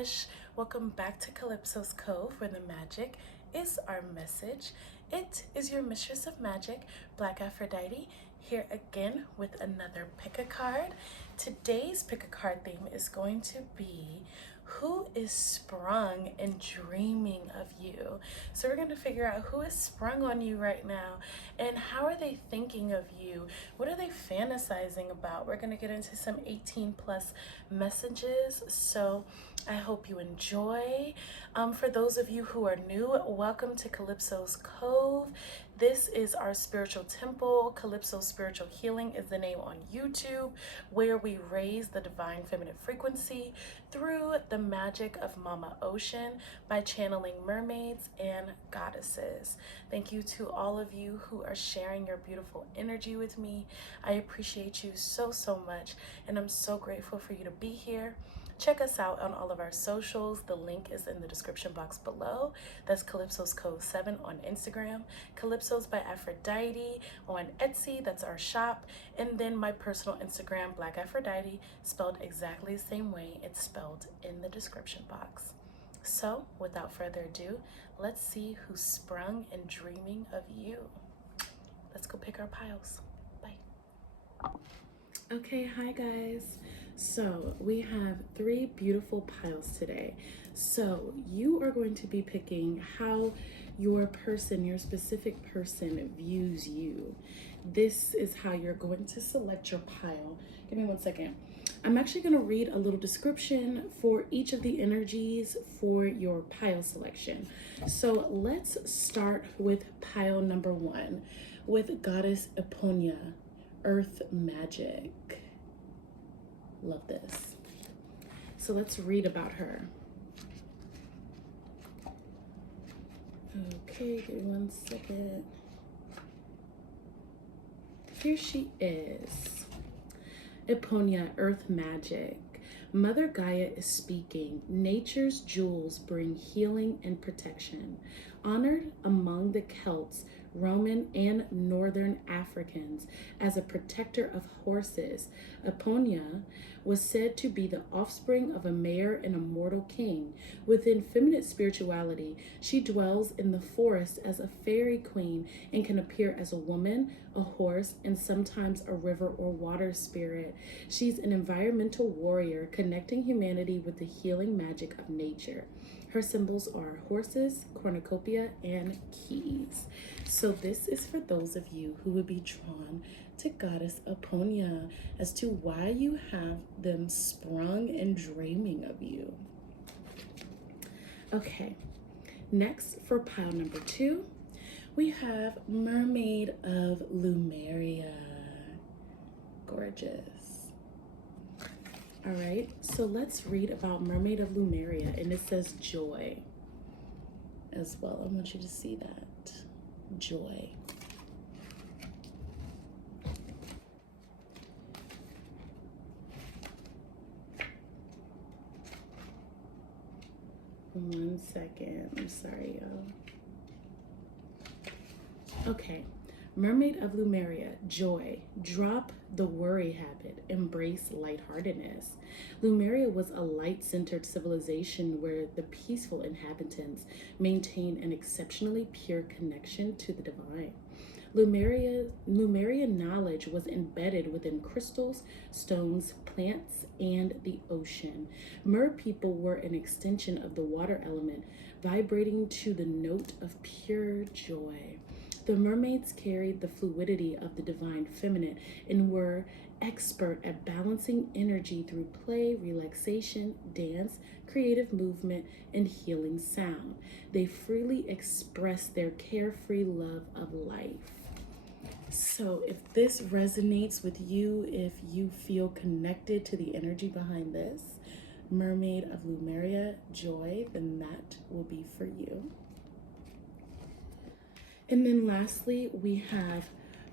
fish. Welcome back to Calypso's Cove, where the magic is our message. It is your mistress of magic, BlkAfroditee, here again with another pick a card. Today's pick a card theme is going to be who is sprung and dreaming of you. So we're going to figure out who is sprung on you right now and how are they thinking of you? What are they fantasizing about? We're going to get into some 18 plus messages. So I hope you enjoy. For those of you who are new, welcome to Calypso's Cove. This is our spiritual temple. Calypso Spiritual Healing is the name on YouTube, where we raise the divine feminine frequency through the magic of Mama Ocean by channeling mermaids and goddesses. Thank you to all of you who are sharing your beautiful energy with me. I appreciate you so, so much, and I'm so grateful for you to be here. Check us out on all of our socials. The link is in the description box below. That's Calypso's Cove 7 on Instagram, Calypso's by Aphrodite on Etsy, that's our shop, and then my personal Instagram, BlkAfroditee, spelled exactly the same way it's spelled in the description box. So, without further ado, let's see who's sprung and dreaming of you. Let's go pick our piles. Bye. Okay, hi guys. So we have 3 beautiful piles today. So you are going to be picking how your person, your specific person, views you. This is how you're going to select your pile. Give me 1 second. I'm actually going to read a little description for each of the energies for your pile selection. So let's start with pile number 1 with Goddess Eponia, Earth Magic. Love this. So let's read about her. Okay, give me 1 second. Here she is. Eponia, Earth Magic. Mother Gaia is speaking. Nature's jewels bring healing and protection. Honored among the Celts, Roman, and Northern Africans as a protector of horses, Eponia was said to be the offspring of a mayor and a mortal king. Within feminine spirituality, she dwells in the forest as a fairy queen and can appear as a woman, a horse, and sometimes a river or water spirit. She's an environmental warrior connecting humanity with the healing magic of nature. Her symbols are horses, cornucopia, and keys. So this is for those of you who would be drawn to Goddess Eponia as to why you have them sprung and dreaming of you. Okay, next for pile number 2, we have Mermaid of Lumeria. Gorgeous. All right, so let's read about Mermaid of Lumeria, and it says joy as well. I want you to see that. Joy. One second. I'm sorry, y'all. Okay. Mermaid of Lumeria, joy. Drop the worry habit. Embrace lightheartedness. Lumeria was a light-centered civilization where the peaceful inhabitants maintained an exceptionally pure connection to the divine. Lumerian knowledge was embedded within crystals, stones, plants, and the ocean. Mer people were an extension of the water element, vibrating to the note of pure joy. The mermaids carried the fluidity of the divine feminine and were expert at balancing energy through play, relaxation, dance, creative movement, and healing sound. They freely expressed their carefree love of life. So if this resonates with you, if you feel connected to the energy behind this, Mermaid of Lumeria, joy, then that will be for you. And then lastly, we have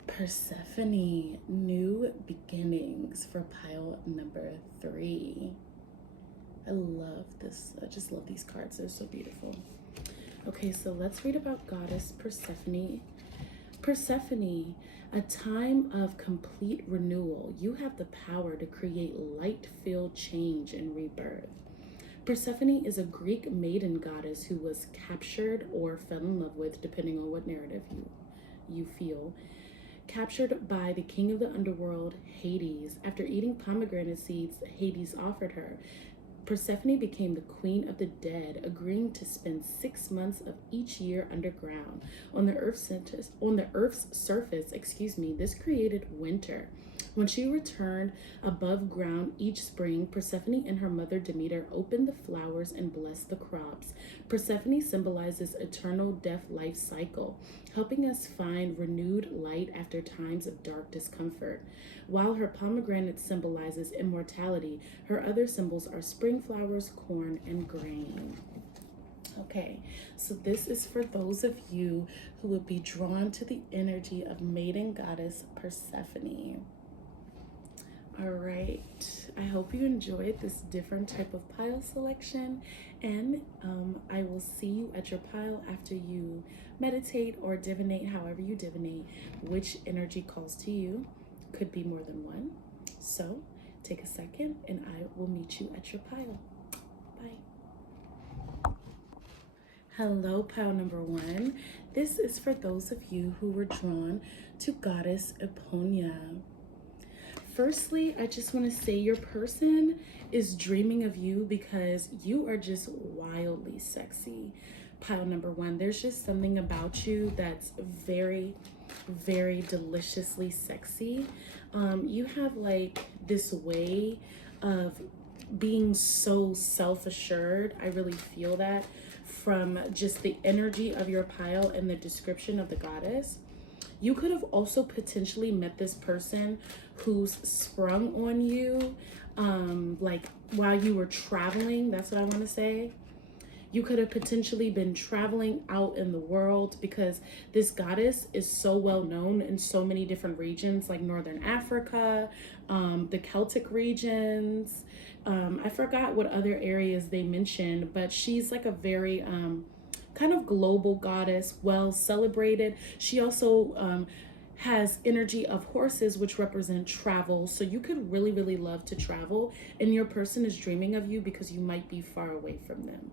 Persephone, new beginnings for pile number 3. I love this. I just love these cards. They're so beautiful. Okay, so let's read about Goddess Persephone. Persephone, a time of complete renewal. You have the power to create light-filled change and rebirth. Persephone is a Greek maiden goddess who was captured or fell in love with, depending on what narrative you feel, captured by the king of the underworld, Hades. After eating pomegranate seeds Hades offered her, Persephone became the queen of the dead, agreeing to spend 6 months of each year underground. On the Earth's surface, this created winter. When she returned above ground each spring, Persephone and her mother Demeter opened the flowers and blessed the crops. Persephone symbolizes eternal death-life cycle, helping us find renewed light after times of dark discomfort. While her pomegranate symbolizes immortality, her other symbols are spring flowers, corn, and grain. Okay, so this is for those of you who would be drawn to the energy of maiden goddess Persephone. All right, I hope you enjoyed this different type of pile selection, and I will see you at your pile after you meditate or divinate, however you divinate, which energy calls to you. Could be more than one. So take a second and I will meet you at your pile. Bye. Hello, pile number 1. This is for those of you who were drawn to Goddess Eponia. Firstly, I just want to say your person is dreaming of you because you are just wildly sexy. Pile number 1, there's just something about you that's very, very deliciously sexy. You have like this way of being so self-assured. I really feel that from just the energy of your pile and the description of the goddess. You could have also potentially met this person who's sprung on you, like while you were traveling. That's what I want to say. You could have potentially been traveling out in the world because this goddess is so well known in so many different regions, like Northern Africa, the Celtic regions. I forgot what other areas they mentioned, but she's like a very kind of global goddess, well celebrated. She also has energy of horses, which represent travel. So you could really, really love to travel, and your person is dreaming of you because you might be far away from them.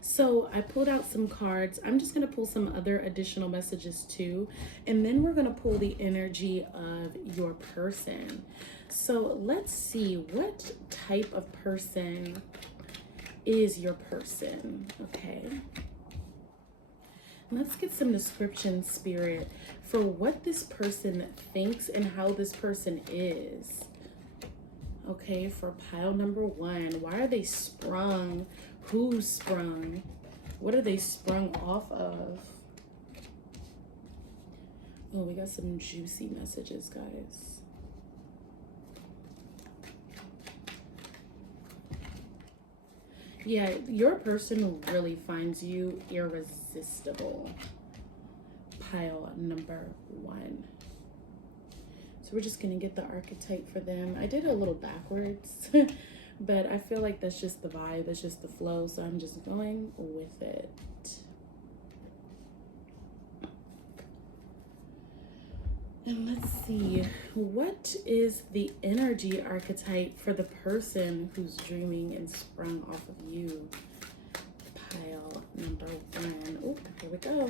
So I pulled out some cards. I'm just going to pull some other additional messages too, and then we're going to pull the energy of your person. So let's see, what type of person is your person? Okay. Let's get some description, Spirit, for what this person thinks and how this person is. Okay, for pile number 1, why are they sprung? Who's sprung? What are they sprung off of? Oh, we got some juicy messages, guys. Yeah, your person really finds you irresistible. Pile number 1. So we're just gonna get the archetype for them. I did it a little backwards, but I feel like that's just the vibe, that's just the flow, so I'm just going with it. And let's see, what is the energy archetype for the person who's dreaming and sprung off of you? Pile number 1. Oh, here we go.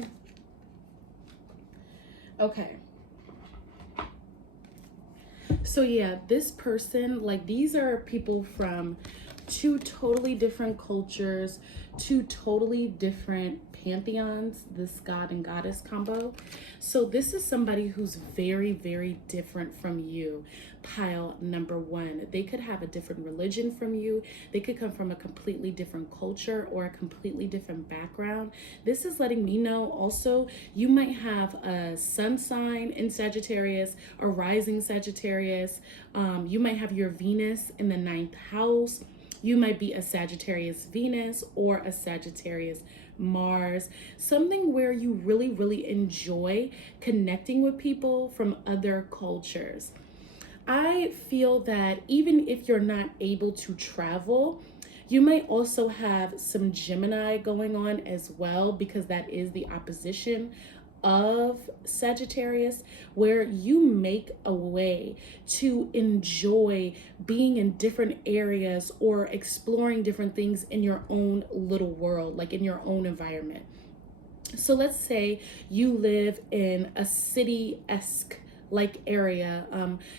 Okay. So yeah, this person, like, these are people from 2 totally different cultures, 2 totally different pantheons, this god and goddess combo. So this is somebody who's very, very different from you. Pile number 1. They could have a different religion from you. They could come from a completely different culture or a completely different background. This is letting me know also you might have a sun sign in Sagittarius or rising Sagittarius. You might have your Venus in the 9th house. You might be a Sagittarius Venus or a Sagittarius Mars, something where you really, really enjoy connecting with people from other cultures. I feel that even if you're not able to travel, you might also have some Gemini going on as well, because that is the opposition of Sagittarius, where you make a way to enjoy being in different areas or exploring different things in your own little world, like in your own environment. So let's say you live in a city-esque like area,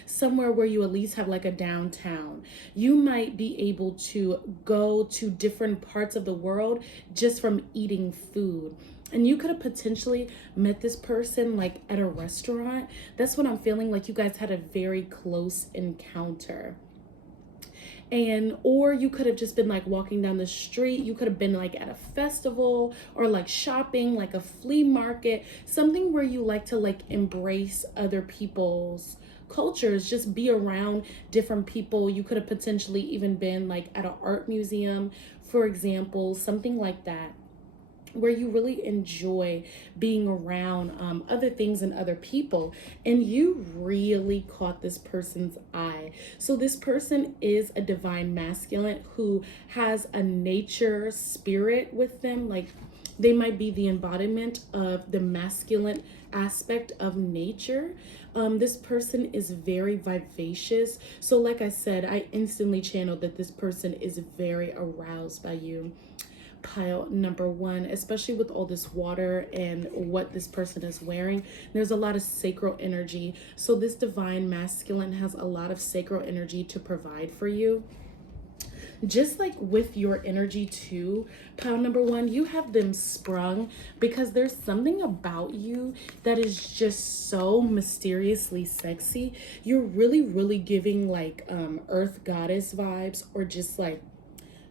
somewhere where you at least have like a downtown. You might be able to go to different parts of the world just from eating food. And you could have potentially met this person like at a restaurant. That's what I'm feeling, like you guys had a very close encounter. And or you could have just been like walking down the street. You could have been like at a festival or like shopping, like a flea market, something where you like to like embrace other people's cultures, just be around different people. You could have potentially even been like at an art museum, for example, something like that, where you really enjoy being around other things and other people, and you really caught this person's eye. So this person is a divine masculine who has a nature spirit with them. Like they might be the embodiment of the masculine aspect of nature. This person is very vivacious. So like I said, I instantly channeled that this person is very aroused by you. Pile number one, especially with all this water and what this person is wearing, there's a lot of sacral energy. So this divine masculine has a lot of sacral energy to provide for you. Just like with your energy too, pile number one, you have them sprung because there's something about you that is just so mysteriously sexy. You're really giving like earth goddess vibes, or just like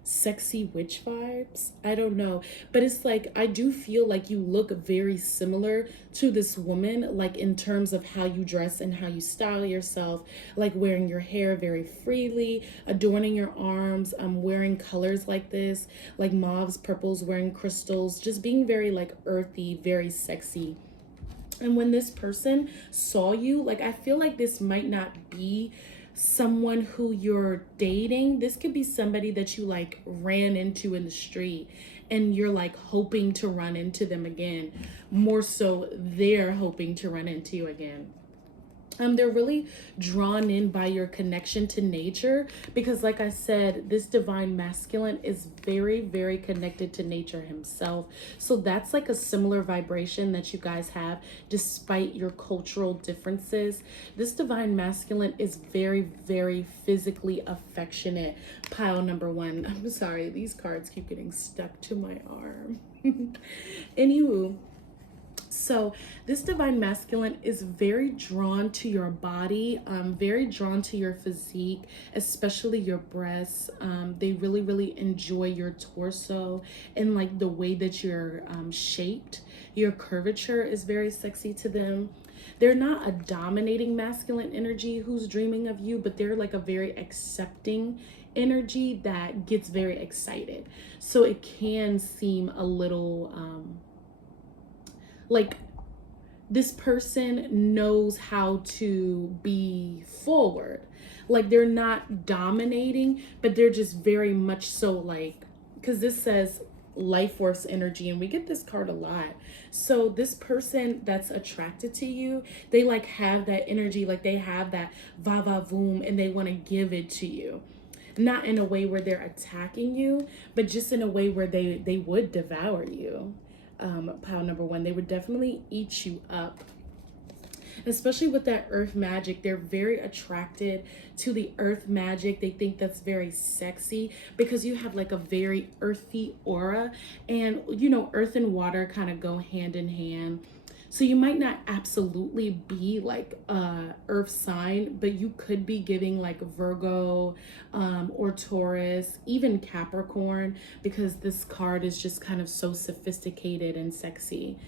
sexy witch vibes. I don't know, but it's like I do feel like you look very similar to this woman, like in terms of how you dress and how you style yourself, like wearing your hair very freely, adorning your arms, wearing colors like this, like mauves, purples, wearing crystals, just being very like earthy, very sexy. And when this person saw you, like I feel like this might not be someone who you're dating. This could be somebody that you like ran into in the street and you're like hoping to run into them again. More so they're hoping to run into you again. They're really drawn in by your connection to nature because, like I said, this divine masculine is very connected to nature himself. So that's like a similar vibration that you guys have despite your cultural differences. This divine masculine is very physically affectionate. Pile number one. I'm sorry, these cards keep getting stuck to my arm. Anywho, so this divine masculine is very drawn to your body, very drawn to your physique, especially your breasts. They really enjoy your torso and like the way that you're shaped. Your curvature is very sexy to them. They're not a dominating masculine energy who's dreaming of you, but they're like a very accepting energy that gets very excited. So it can seem a little like this person knows how to be forward. Like they're not dominating, but they're just very much so like, because this says life force energy and we get this card a lot. So this person that's attracted to you, they like have that energy, like they have that va-va-voom and they want to give it to you. Not in a way where they're attacking you, but just in a way where they would devour you. Pile number one, they would definitely eat you up. Especially with that earth magic, they're very attracted to the earth magic. They think that's very sexy because you have like a very earthy aura, and you know, earth and water kind of go hand in hand. So you might not absolutely be like a earth sign, but you could be giving like Virgo or Taurus, even Capricorn, because this card is just kind of so sophisticated and sexy.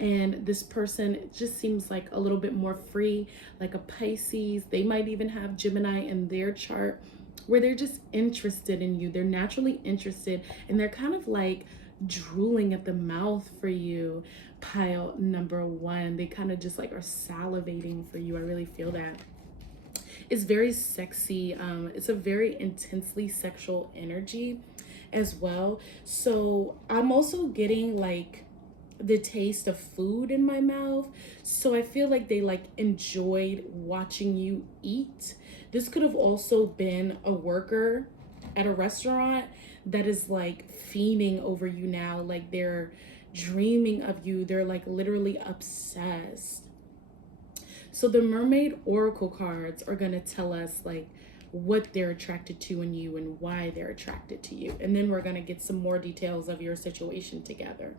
And this person just seems like a little bit more free, like a Pisces. They might even have Gemini in their chart, where they're just interested in you. They're naturally interested and they're kind of like drooling at the mouth for you. Pile number one, they kind of just like are salivating for you. I really feel that. It's very sexy. It's a very intensely sexual energy as well. So I'm also getting like the taste of food in my mouth. So I feel like they like enjoyed watching you eat. This could have also been a worker at a restaurant that is like fiending over you now. Like they're dreaming of you. They're like literally obsessed. So the Mermaid Oracle cards are going to tell us like what they're attracted to in you and why they're attracted to you. And then we're going to get some more details of your situation together.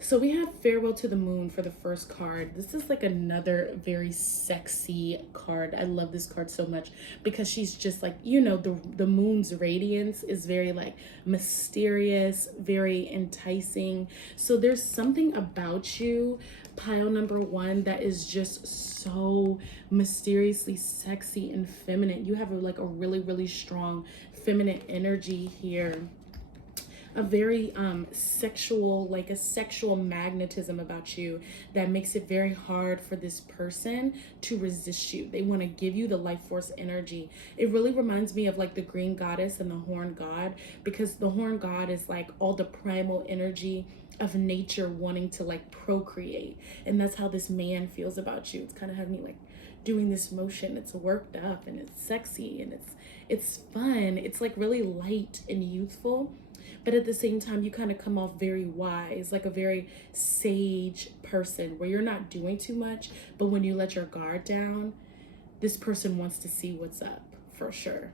So we have Farewell to the Moon for the first card. This is like another very sexy card. I love this card so much because she's just like, you know, the moon's radiance is very like mysterious, very enticing. So there's something about you, pile number one, that is just so mysteriously sexy and feminine. You have like a really, really strong feminine energy here. A very sexual, like a sexual magnetism about you that makes it very hard for this person to resist you. They want to give you the life force energy. It really reminds me of like the green goddess and the horn god, because the horn god is like all the primal energy of nature wanting to like procreate. And that's how this man feels about you. It's kind of having me like doing this motion. It's worked up and it's sexy and it's fun. It's like really light and youthful. But at the same time, you kind of come off very wise, like a very sage person where you're not doing too much. But when you let your guard down, this person wants to see what's up for sure.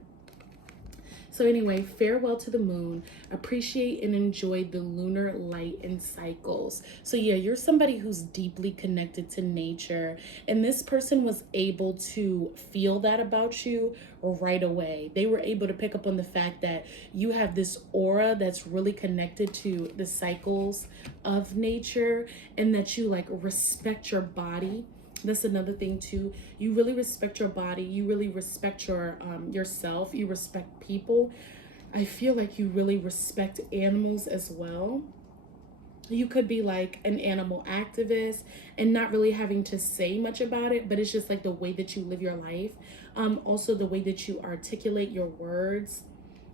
So anyway, farewell to the moon. Appreciate and enjoy the lunar light and cycles. So yeah, you're somebody who's deeply connected to nature. And this person was able to feel that about you right away. They were able to pick up on the fact that you have this aura that's really connected to the cycles of nature, and that you like respect your body. That's another thing too. You really respect your body. You really respect your yourself. You respect people. I feel like you really respect animals as well. You could be like an animal activist and not really having to say much about it, but it's just like the way that you live your life. Also the way that you articulate your words.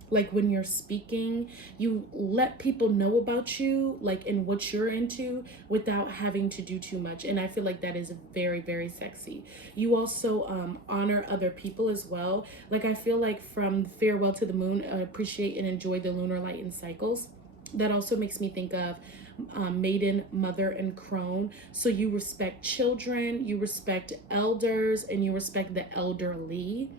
Like when you're speaking, you let people know about you, like, and what you're into without having to do too much. And I feel like that is very, very sexy. You also honor other people as well. Like I feel like from farewell to the moon, appreciate and enjoy the lunar light and cycles. That also makes me think of maiden, mother, and crone. So you respect children, you respect elders, and you respect the elderly.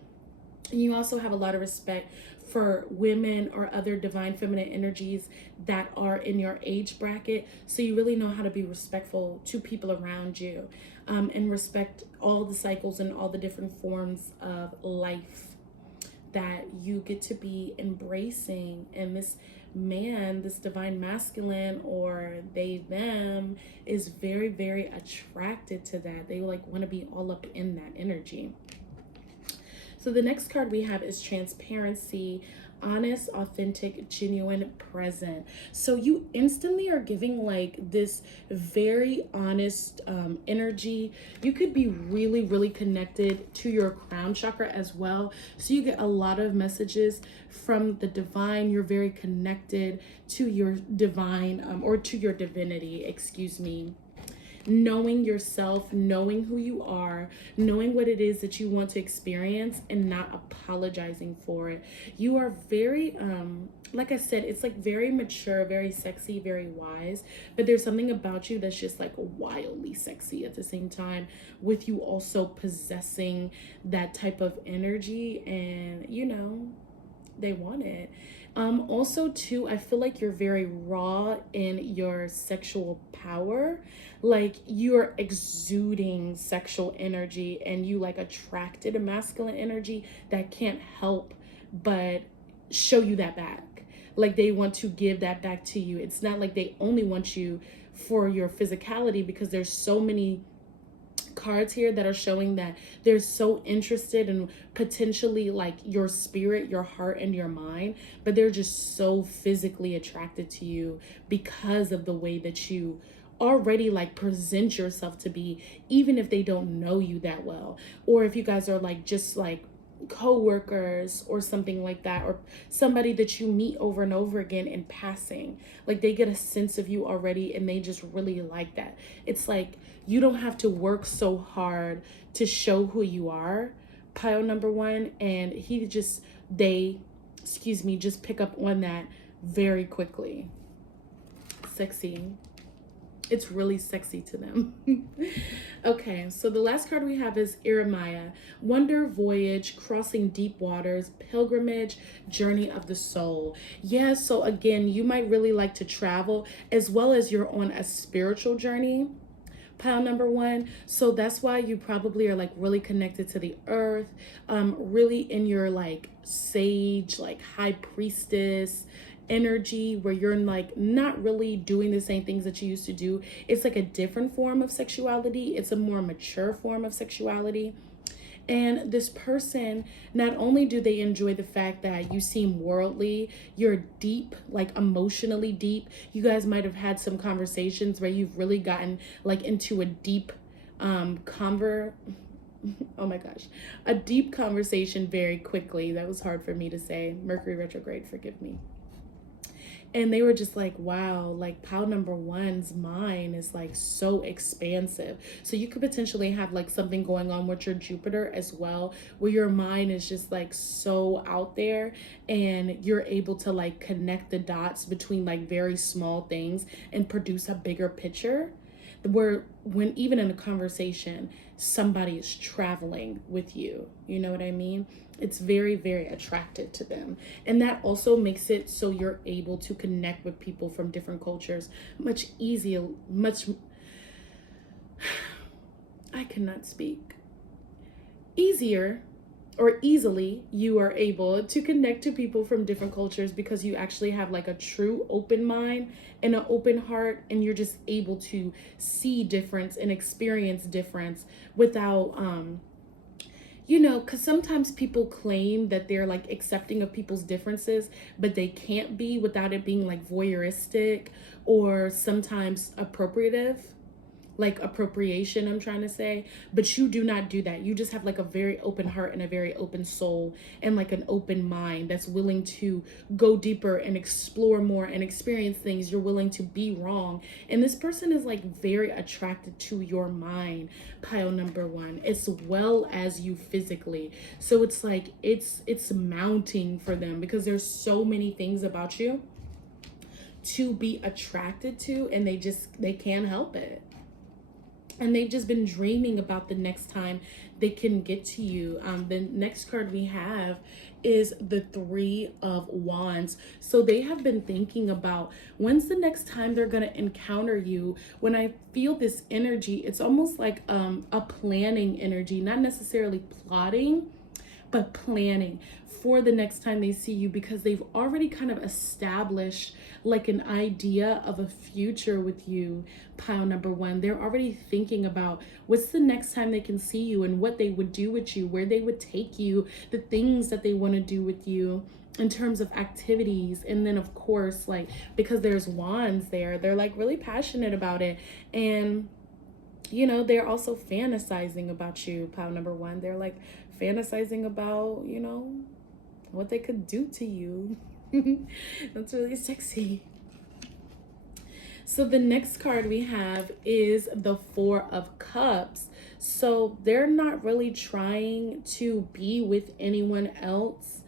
And you also have a lot of respect for women or other divine feminine energies that are in your age bracket. So you really know how to be respectful to people around you, and respect all the cycles and all the different forms of life that you get to be embracing. And this man, this divine masculine, or they, them, is very, very attracted to that. They like want to be all up in that energy. So the next card we have is transparency, honest, authentic, genuine, present. So you instantly are giving like this very honest energy. You could be really, really connected to your crown chakra as well. So you get a lot of messages from the divine. You're very connected to your divine, or to your divinity, excuse me. Knowing yourself, knowing who you are, knowing what it is that you want to experience, and not apologizing for it. You are very, like I said, it's like very mature, very sexy, very wise, but there's something about you that's just like wildly sexy at the same time, with you also possessing that type of energy, and you know, they want it. Also too, I feel like you're very raw in your sexual power. Like you're exuding sexual energy, and you like attracted a masculine energy that can't help but show you that back. Like they want to give that back to you. It's not like they only want you for your physicality, because there's so many cards here that are showing that they're so interested in potentially like your spirit, your heart, and your mind, but they're just so physically attracted to you because of the way that you already like present yourself to be, even if they don't know you that well, or if you guys are like just like co-workers or something like that, or somebody that you meet over and over again in passing. Like they get a sense of you already and they just really like that. It's like you don't have to work so hard to show who you are, pile number one, and they just pick up on that very quickly. Sexy. It's really sexy to them. Okay, so the last card we have is Iramaya. Wonder, voyage, crossing deep waters, pilgrimage, journey of the soul. Yeah, so again, you might really like to travel as well as you're on a spiritual journey. Pile number one. So that's why you probably are like really connected to the earth, really in your like sage, like high priestess energy, where you're like not really doing the same things that you used to do. It's like a different form of sexuality. It's a more mature form of sexuality. And this person, not only do they enjoy the fact that you seem worldly, you're deep, like emotionally deep. You guys might have had some conversations where you've really gotten like into a deep oh my gosh, a deep conversation very quickly. That was hard for me to say. Mercury retrograde, forgive me. And they were just like, wow, like pile number one's mind is like so expansive. So you could potentially have like something going on with your Jupiter as well, where your mind is just like so out there and you're able to like connect the dots between like very small things and produce a bigger picture. Where when even in a conversation, somebody is traveling with you. You know what I mean? It's very, very attractive to them. And that also makes it so you're able to connect with people from different cultures much easier, I cannot speak. Easier or easily you are able to connect to people from different cultures because you actually have like a true open mind and an open heart, and you're just able to see difference and experience difference without you know, because sometimes people claim that they're like accepting of people's differences, but they can't be without it being like voyeuristic or sometimes appropriative. Like appropriation, I'm trying to say. But you do not do that. You just have like a very open heart and a very open soul and like an open mind that's willing to go deeper and explore more and experience things. You're willing to be wrong. And this person is like very attracted to your mind, pile number one, as well as you physically. So it's like it's mounting for them because there's so many things about you to be attracted to, and they can't help it. And they've just been dreaming about the next time they can get to you. The next card we have is the Three of Wands. So they have been thinking about when's the next time they're going to encounter you. When I feel this energy, it's almost like a planning energy, not necessarily plotting, but planning for the next time they see you, because they've already kind of established like an idea of a future with you, pile number one. They're already thinking about what's the next time they can see you and what they would do with you, where they would take you, the things that they want to do with you in terms of activities. And then of course, like because there's wands there, they're like really passionate about it. And you know, they're also fantasizing about you, pile number one. They're like fantasizing about, you know, what they could do to you. That's really sexy. So the next card we have is the Four of Cups. So they're not really trying to be with anyone else,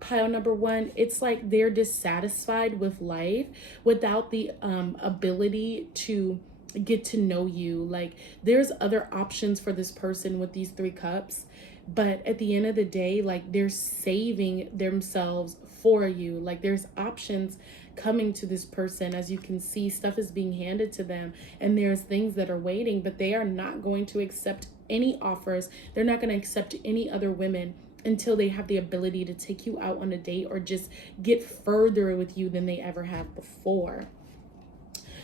pile number one. It's like they're dissatisfied with life without the ability to get to know you. Like there's other options for this person with these Three Cups, but at the end of the day, like they're saving themselves for you. Like there's options coming to this person. As you can see, stuff is being handed to them and there's things that are waiting, but they are not going to accept any offers. They're not going to accept any other women until they have the ability to take you out on a date or just get further with you than they ever have before.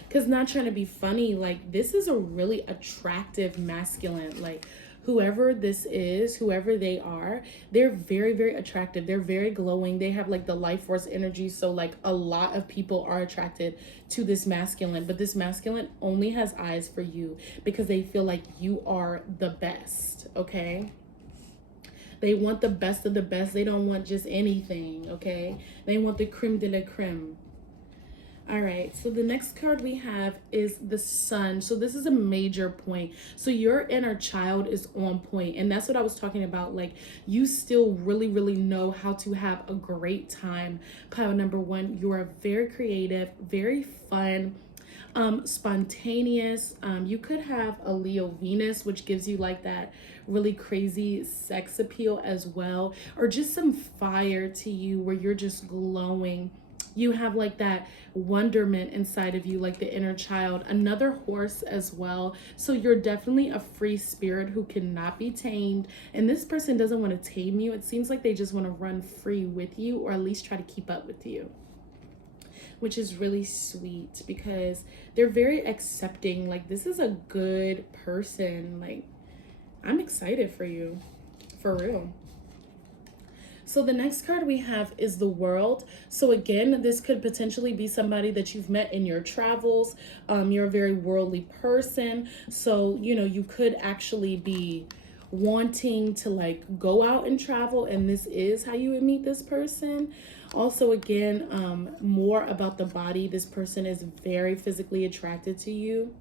Because not trying to be funny, like this is a really attractive masculine. Like whoever this is, whoever they are, they're very, very attractive. They're very glowing. They have like the life force energy. So like a lot of people are attracted to this masculine, but this masculine only has eyes for you because they feel like you are the best. Okay. They want the best of the best. They don't want just anything, okay? They want the creme de la creme. All right, so the next card we have is the Sun. So this is a major point. So your inner child is on point, and that's what I was talking about. Like, you still really, really know how to have a great time. Pile number one, you are very creative, very fun, spontaneous. You could have a Leo Venus, which gives you like that really crazy sex appeal as well, or just some fire to you where you're just glowing. You have like that wonderment inside of you, like the inner child. Another horse as well. So you're definitely a free spirit who cannot be tamed. And this person doesn't want to tame you. It seems like they just want to run free with you, or at least try to keep up with you, which is really sweet because they're very accepting. Like, this is a good person. Like, I'm excited for you, for real. So the next card we have is the World. So again, this could potentially be somebody that you've met in your travels. You're a very worldly person. So, you know, you could actually be wanting to like go out and travel, and this is how you would meet this person. Also, again, more about the body. This person is very physically attracted to you.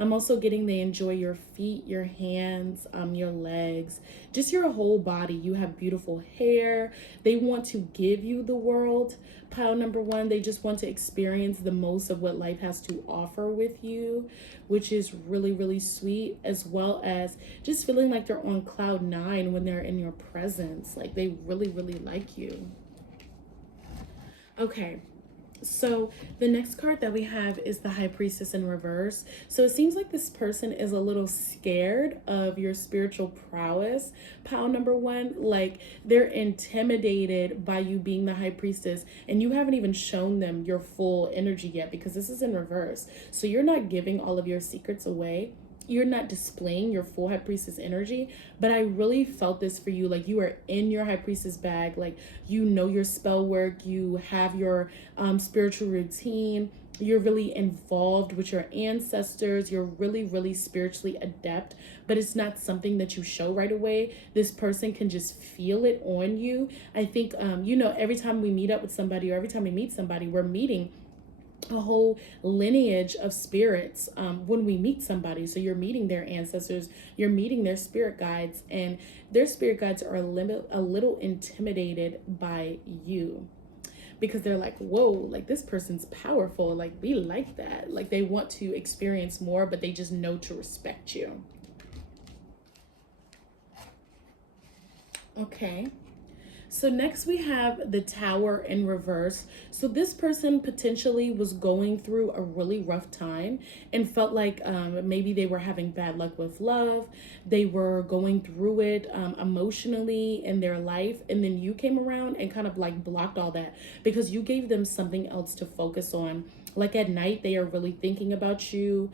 I'm also getting they enjoy your feet, your hands, your legs, just your whole body. You have beautiful hair. They want to give you the world. Pile number one, they just want to experience the most of what life has to offer with you, which is really, really sweet, as well as just feeling like they're on cloud nine when they're in your presence. Like, they really, really like you. Okay. So the next card that we have is the High Priestess in reverse. So it seems like this person is a little scared of your spiritual prowess. Pile number one, like they're intimidated by you being the High Priestess, and you haven't even shown them your full energy yet because this is in reverse. So you're not giving all of your secrets away. You're not displaying your full High Priestess energy, but I really felt this for you. Like, you are in your High Priestess bag. Like, you know your spell work. You have your spiritual routine. You're really involved with your ancestors. You're really, really spiritually adept, but it's not something that you show right away. This person can just feel it on you. I think, you know, every time we meet up with somebody, or every time we meet somebody, we're meeting a whole lineage of spirits when we meet somebody. So you're meeting their ancestors, you're meeting their spirit guides, and their spirit guides are a little intimidated by you because they're like, whoa, like this person's powerful. Like, we like that. Like, they want to experience more, but they just know to respect you. Okay. So next we have the Tower in reverse. So this person potentially was going through a really rough time and felt like maybe they were having bad luck with love. They were going through it emotionally in their life. And then you came around and kind of like blocked all that because you gave them something else to focus on. Like, at night, they are really thinking about you.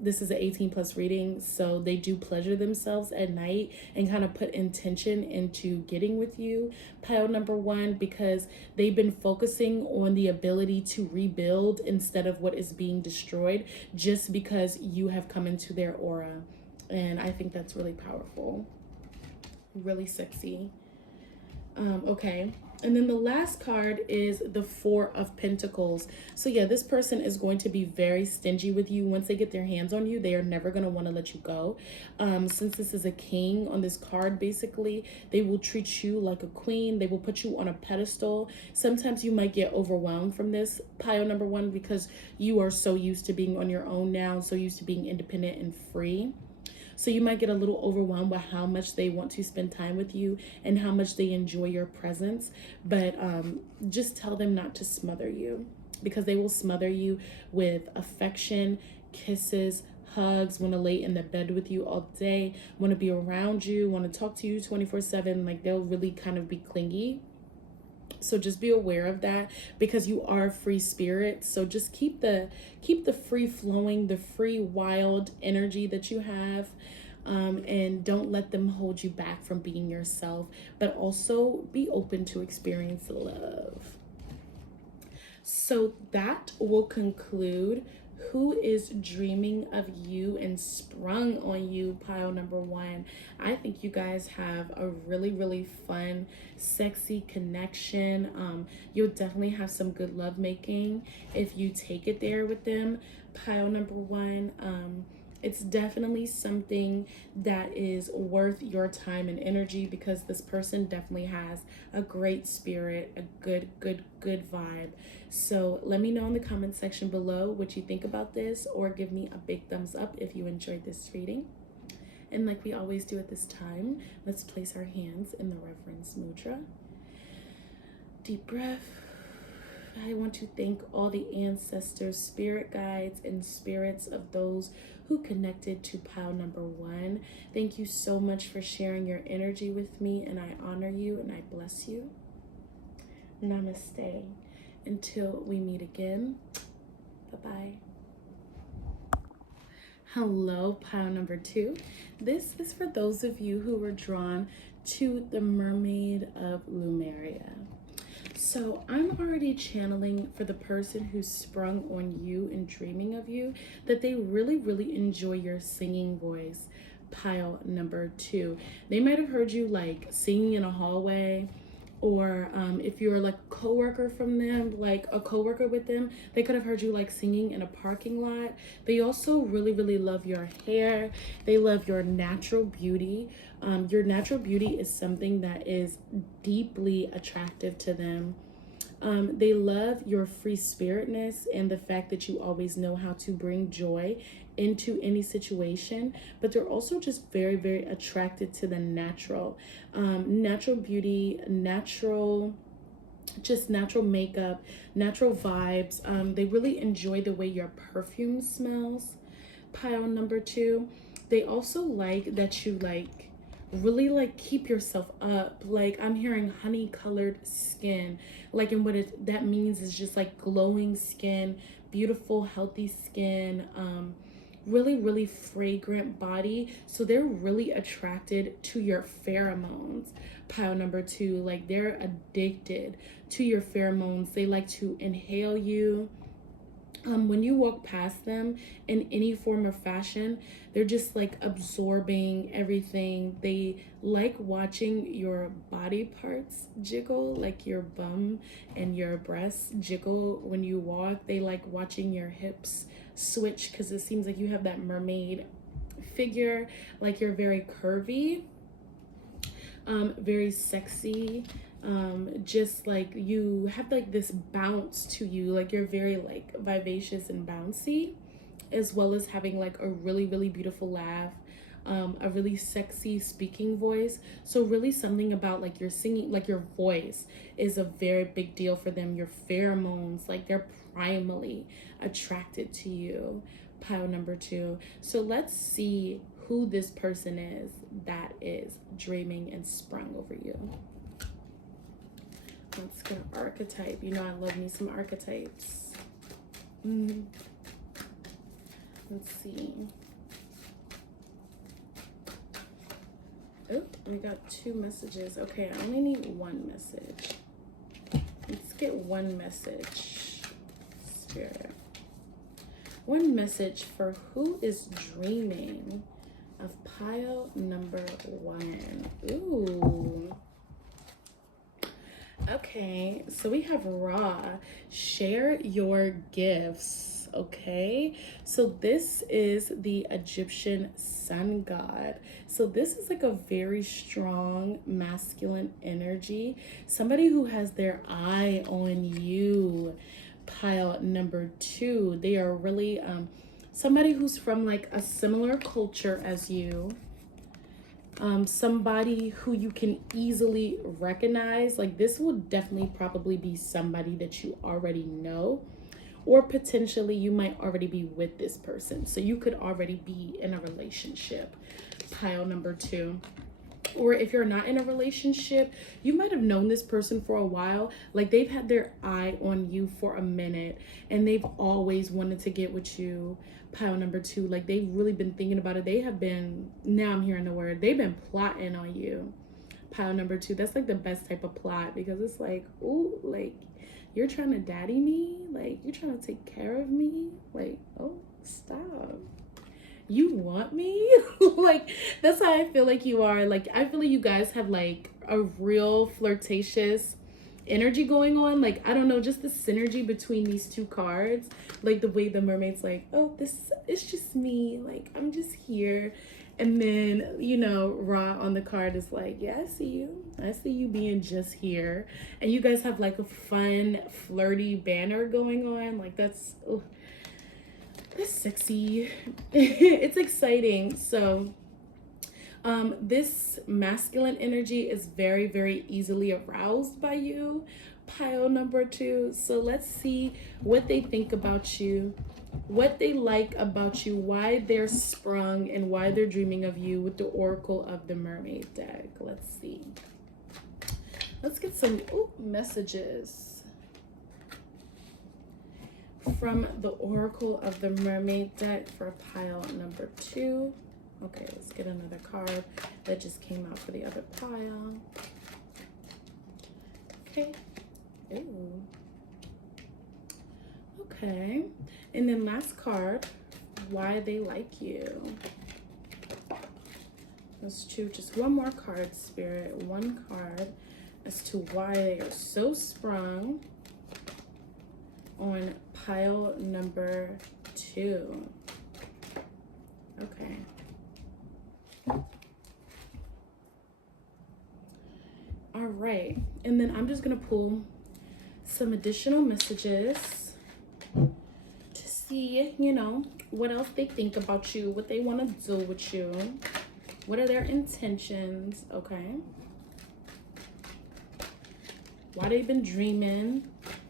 This is an 18+ reading, so they do pleasure themselves at night and kind of put intention into getting with you. Pile number one, because they've been focusing on the ability to rebuild instead of what is being destroyed, just because you have come into their aura. And I think that's really powerful, really sexy. Okay. And then the last card is the Four of Pentacles. So yeah, this person is going to be very stingy with you. Once they get their hands on you, they are never going to want to let you go. Since this is a king on this card, basically, they will treat you like a queen. They will put you on a pedestal. Sometimes you might get overwhelmed from this, pile number one, because you are so used to being on your own now, so used to being independent and free. So you might get a little overwhelmed with how much they want to spend time with you and how much they enjoy your presence. But just tell them not to smother you, because they will smother you with affection, kisses, hugs, want to lay in the bed with you all day, want to be around you, want to talk to you 24/7. Like, they'll really kind of be clingy. So just be aware of that, because you are a free spirit. So just keep the free flowing, the free wild energy that you have, and don't let them hold you back from being yourself, but also be open to experience love. So that will conclude who is dreaming of you and sprung on you, pile number one. I think you guys have a really, really fun, sexy connection. You'll definitely have some good lovemaking if you take it there with them, pile number one. It's definitely something that is worth your time and energy, because this person definitely has a great spirit, a good vibe. So let me know in the comment section below what you think about this, or give me a big thumbs up if you enjoyed this reading. And like we always do at this time, let's place our hands in the reverence mudra. Deep breath. I want to thank all the ancestors, spirit guides, and spirits of those who connected to pile number one. Thank you so much for sharing your energy with me, and I honor you and I bless you. Namaste. Until we meet again, bye-bye. Hello, pile number two. This is for those of you who were drawn to the Mermaid of Lumeria. So I'm already channeling for the person who sprung on you and dreaming of you, that they really enjoy your singing voice, pile number two. They might have heard you like singing in a hallway, or if you're like a coworker from them, like a coworker with them, they could have heard you like singing in a parking lot. They also really love your hair. They love your natural beauty. Your natural beauty is something that is deeply attractive to them. They love your free spiritness and the fact that you always know how to bring joy into any situation, but they're also just very attracted to the natural beauty, natural makeup, natural vibes. They really enjoy the way your perfume smells, pile number two. They also like that you really keep yourself up. Like I'm hearing honey colored skin, and what that means is just like glowing skin, beautiful healthy skin, really fragrant body. So they're really attracted to your pheromones, pile number two. Like they're addicted to your pheromones. They like to inhale you. When you walk past them in any form or fashion, they're just like absorbing everything. They like watching your body parts jiggle, like your bum and your breasts jiggle when you walk. They like watching your hips switch, because it seems like you have that mermaid figure. Like you're very curvy, very sexy. Just like you have like this bounce to you, like you're very like vivacious and bouncy, as well as having like a really beautiful laugh, a really sexy speaking voice. So really something about like your singing, like your voice is a very big deal for them. Your pheromones, like they're primally attracted to you, pile number two. So let's see who this person is that is dreaming and sprung over you. Let's get an archetype. You know I love me some archetypes. Let's see. Oh, we got two messages. Okay, I only need one message. Let's get one message, Spirit. One message for who is dreaming of pile number one. Ooh. Okay, so we have Ra, share your gifts. Okay, so this is the Egyptian sun god. So this is like a very strong masculine energy, somebody who has their eye on you, pile number two. They are really somebody who's from like a similar culture as you. Somebody who you can easily recognize. Like this will definitely probably be somebody that you already know, or potentially you might already be with this person. So you could already be in a relationship, pile number two. Or if you're not in a relationship, you might have known this person for a while. Like they've had their eye on you for a minute and they've always wanted to get with you, pile number two. Like they've really been thinking about it. They have been, now I'm hearing the word, they've been plotting on you, pile number two. That's like the best type of plot, because it's like, ooh, like you're trying to daddy me? Like, you're trying to take care of me? Like, oh, stop. You want me? Like, that's how I feel like you are. Like, I feel like you guys have like a real flirtatious energy going on. Like, I don't know, just the synergy between these two cards. Like the way the mermaid's like, oh, this it's just me. Like, I'm just here. And then, you know, Ra on the card is like, yeah, I see you. I see you being just here. And you guys have like a fun, flirty banner going on. Like, that's sexy. It's exciting. So this masculine energy is very, very easily aroused by you, pile number 2. So let's see what they think about you, what they like about you, why they're sprung, and why they're dreaming of you with the Oracle of the Mermaid deck. Let's see. Let's get some messages from the Oracle of the Mermaid deck for pile number 2. Okay, let's get another card that just came out for the other pile. Okay. Ooh. Okay. And then last card, why they like you. Let's choose just one more card, Spirit. One card as to why they are so sprung on pile number 2. Okay. All right, and then I'm just gonna pull some additional messages to see, you know, what else they think about you, what they want to do with you, what are their intentions. Okay, why they've been dreaming,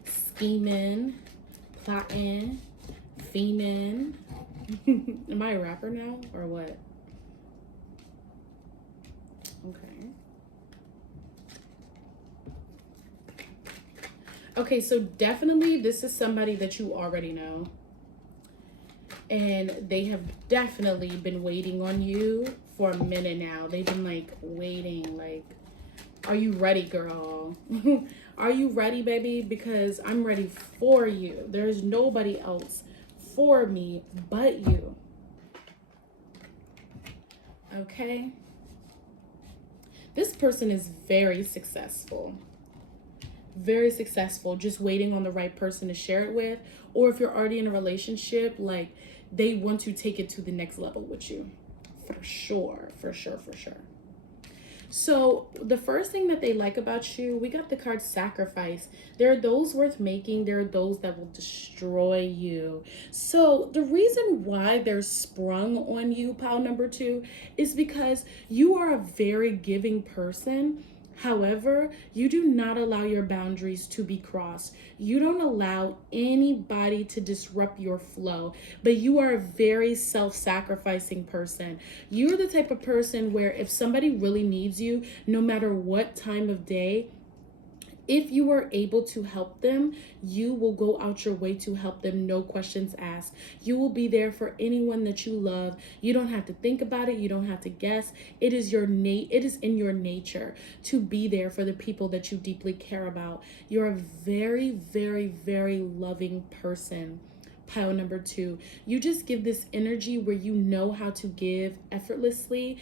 scheming, plotting, fiending. Am I a rapper now or what? Okay. Okay, so definitely this is somebody that you already know. And they have definitely been waiting on you for a minute now. They've been like waiting, like, are you ready, girl? Are you ready, baby? Because I'm ready for you. There's nobody else for me but you. Okay? This person is very successful. Very successful, just waiting on the right person to share it with. Or if you're already in a relationship, like, they want to take it to the next level with you. For sure, for sure, for sure. So the first thing that they like about you, we got the card Sacrifice. There are those worth making. There are those that will destroy you. So the reason why they're sprung on you, pile number 2, is because you are a very giving person. However, you do not allow your boundaries to be crossed. You don't allow anybody to disrupt your flow, but you are a very self-sacrificing person. You're the type of person where if somebody really needs you, no matter what time of day, if you are able to help them, you will go out your way to help them, no questions asked. You will be there for anyone that you love. You don't have to think about it. You don't have to guess. It is in your nature to be there for the people that you deeply care about. You're a very, very, very loving person. Pile number 2, you just give this energy where you know how to give effortlessly.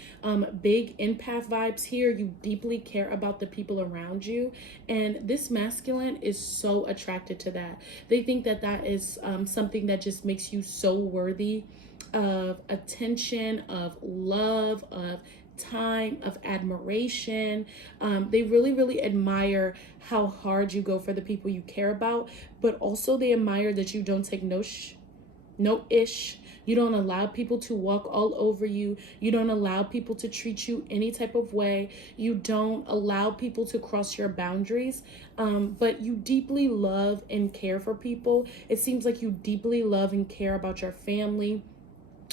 Big empath vibes here. You deeply care about the people around you, and this masculine is so attracted to that. They think that that is something that just makes you so worthy of attention, of love, of time, of admiration. They really, really admire how hard you go for the people you care about, but also they admire that you don't take no ish. You don't allow people to walk all over you. You don't allow people to treat you any type of way. You don't allow people to cross your boundaries, but you deeply love and care for people. It seems like you deeply love and care about your family,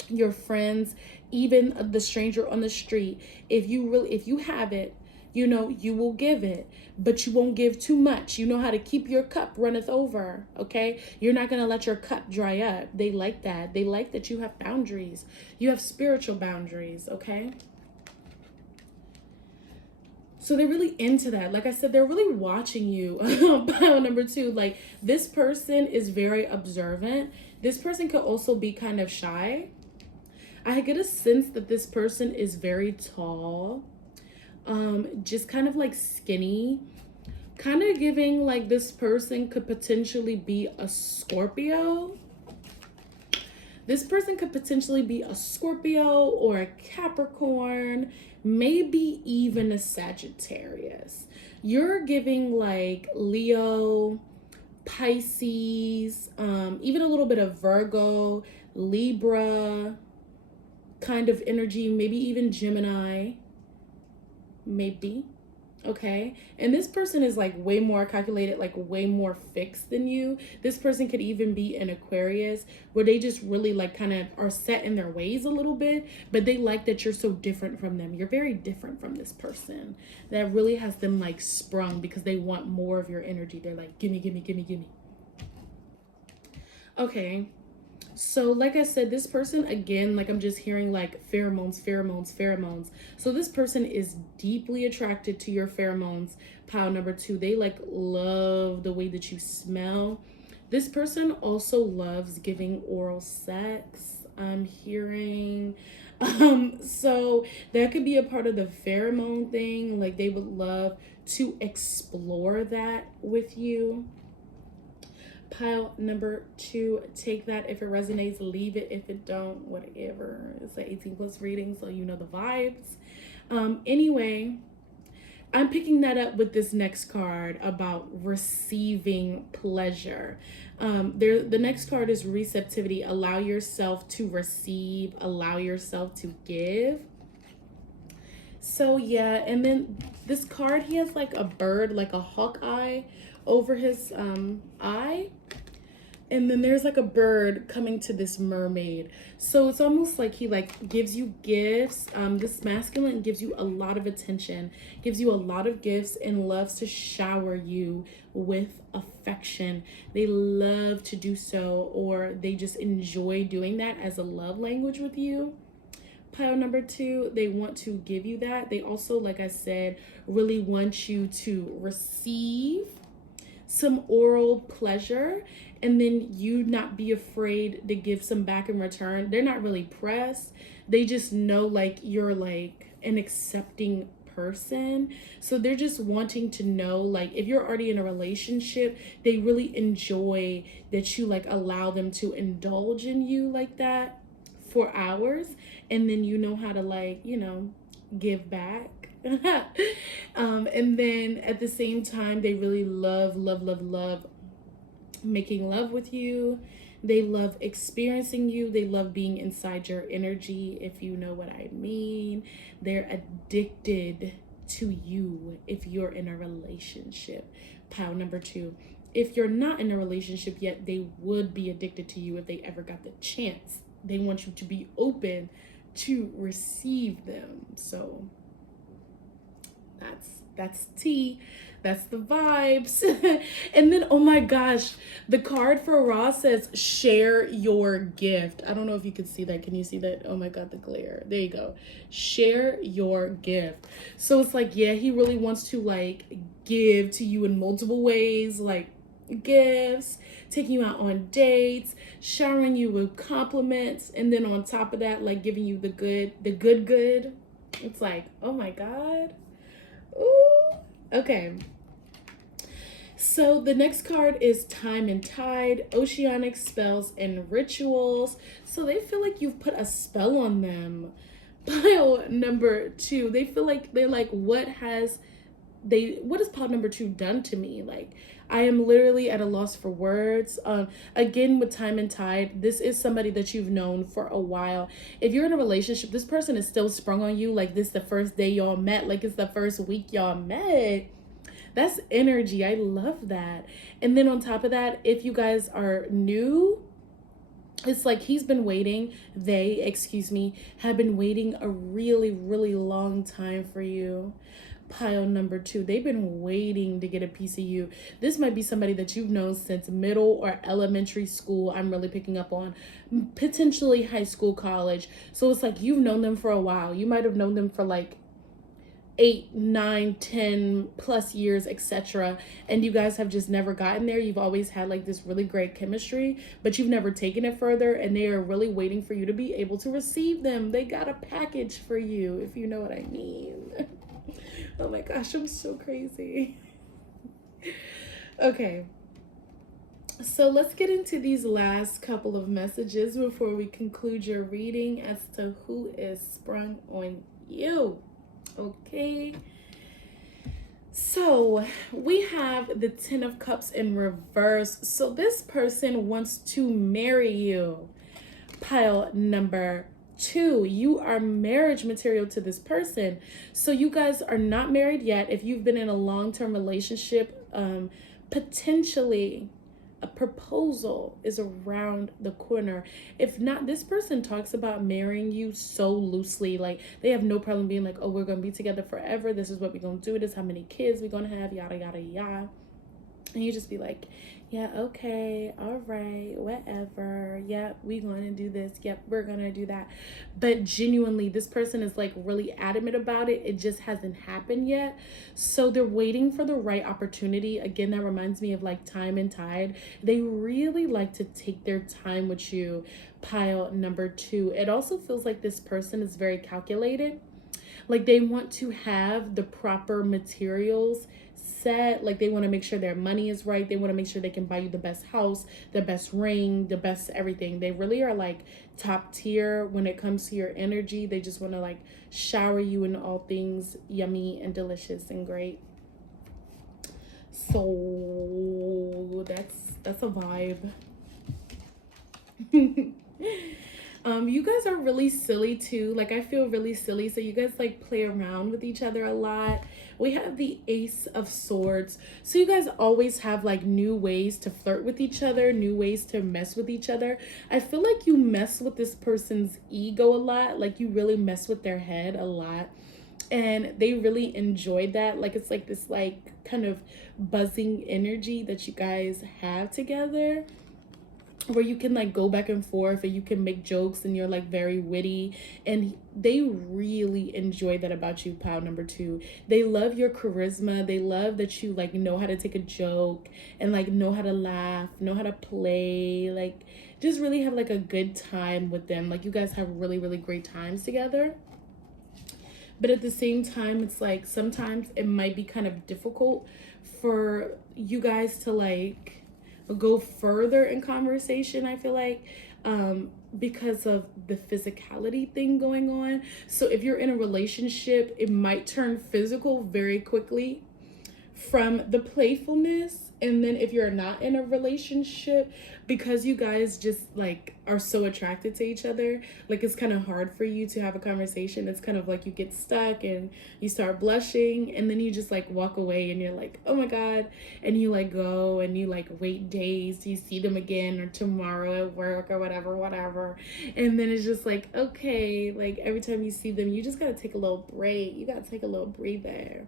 your friends, even the stranger on the street. If you have it, you know, you will give it, but you won't give too much. You know how to keep your cup runneth over, okay? You're not going to let your cup dry up. They like that. They like that you have boundaries. You have spiritual boundaries, okay? So they're really into that. Like I said, they're really watching you. Pile number 2, like this person is very observant. This person could also be kind of shy. I get a sense that this person is very tall, just kind of like skinny, kind of giving like this person could potentially be a Scorpio. This person could potentially be a Scorpio or a Capricorn, maybe even a Sagittarius. You're giving like Leo, Pisces, even a little bit of Virgo, Libra kind of energy, maybe even Gemini, maybe. Okay, and this person is like way more calculated, like way more fixed than you. This person could even be an Aquarius, where they just really like kind of are set in their ways a little bit, but they like that you're so different from them. You're very different from this person. That really has them like sprung because they want more of your energy. They're like, gimme, gimme, gimme, gimme. Okay, so like I said, this person, again, like I'm just hearing like pheromones, pheromones, pheromones. So this person is deeply attracted to your pheromones. Pile number 2, they like love the way that you smell. This person also loves giving oral sex, I'm hearing. So that could be a part of the pheromone thing. Like they would love to explore that with you. Pile number 2, take that if it resonates, leave it if it don't, whatever. It's an 18+ reading, so you know the vibes. Anyway, I'm picking that up with this next card about receiving pleasure. The next card is receptivity. Allow yourself to receive, allow yourself to give. So yeah, and then this card, he has like a bird, like a hawk eye over his eye, and then there's like a bird coming to this mermaid. So it's almost like he like gives you gifts. This masculine gives you a lot of attention, gives you a lot of gifts, and loves to shower you with affection. They love to do so, or they just enjoy doing that as a love language with you. Pile number 2, they want to give you that. They also, like I said, really want you to receive some oral pleasure, and then you not be afraid to give some back in return. They're not really pressed. They just know like you're like an accepting person. So they're just wanting to know, like if you're already in a relationship, they really enjoy that you like allow them to indulge in you like that for hours, and then you know how to like, you know, give back. And then at the same time, they really love making love with you. They love experiencing you. They love being inside your energy, if you know what I mean. They're addicted to you if you're in a relationship. Pile number 2, if you're not in a relationship yet, they would be addicted to you if they ever got the chance. They want you to be open to receive them. So that's tea. That's the vibes. And then, oh my gosh, the card for Ra says, share your gift. I don't know if you can see that. Can you see that? Oh my God, the glare. There you go. Share your gift. So it's like, yeah, he really wants to like give to you in multiple ways, like gifts, taking you out on dates, showering you with compliments, and then on top of that, like giving you the good. It's like, oh my God. Ooh. Okay. So the next card is Time and Tide, Oceanic Spells and Rituals. So they feel like you've put a spell on them. Pile number 2, they feel like they're like, what has pile number 2 done to me? Like, I am literally at a loss for words. Again, with Time and Tide, this is somebody that you've known for a while. If you're in a relationship, this person is still sprung on you. Like this the first day y'all met, like it's the first week y'all met. That's energy. I love that. And then on top of that, if you guys are new, it's like he's been waiting, have been waiting a really, really long time for you. Pile number 2, they've been waiting to get a piece of you. This might be somebody that you've known since middle or elementary school. I'm really picking up on potentially high school, college. So it's like you've known them for a while. You might have known them for like 8, 9, 10 plus years, etc. And you guys have just never gotten there. You've always had like this really great chemistry, but you've never taken it further, and they are really waiting for you to be able to receive them. They got a package for you, if you know what I mean. Oh my gosh, I'm so crazy. Okay. So let's get into these last couple of messages before we conclude your reading as to who is sprung on you. Okay, so we have the 10 of Cups in reverse. So this person wants to marry you. Pile number 2, you are marriage material to this person. So you guys are not married yet. If you've been in a long-term relationship, potentially a proposal is around the corner. If not, this person talks about marrying you so loosely. Like, they have no problem being like, oh, we're gonna be together forever, this is what we're gonna do, this is how many kids we're gonna have, yada yada yada. And you just be like, yeah, okay, all right, whatever, yep, we're gonna do this, yep, we're gonna do that. But genuinely, this person is like really adamant about it. It just hasn't happened yet. So they're waiting for the right opportunity. Again, that reminds me of like time and tide. They really like to take their time with you. Pile number 2. It also feels like this person is very calculated. Like, they want to have the proper materials set. Like, they want to make sure their money is right. They want to make sure they can buy you the best house, the best ring, the best everything. They really are like top tier when it comes to your energy. They just want to like shower you in all things yummy and delicious and great. So that's a vibe. You guys are really silly too. Like, I feel really silly. So you guys like play around with each other a lot. We have the Ace of Swords. So you guys always have like new ways to flirt with each other, new ways to mess with each other. I feel like you mess with this person's ego a lot. Like, you really mess with their head a lot. And they really enjoyed that. Like, it's like this like kind of buzzing energy that you guys have together, where you can like go back and forth and you can make jokes and you're like very witty, and they really enjoy that about you. Pile number 2, they love your charisma. They love that you like know how to take a joke and like know how to laugh, know how to play, like just really have like a good time with them. Like, you guys have really, really great times together. But at the same time, it's like sometimes it might be kind of difficult for you guys to like go further in conversation, I feel like, because of the physicality thing going on. So if you're in a relationship, it might turn physical very quickly from the playfulness. And then if you're not in a relationship, because you guys just like are so attracted to each other, like it's kind of hard for you to have a conversation. It's kind of like you get stuck and you start blushing, and then you just like walk away and you're like, oh my God. And you like go and you like wait days till you see them again, or tomorrow at work or whatever. And then it's just like, okay, like every time you see them, you just gotta take a little break. You gotta take a little breather.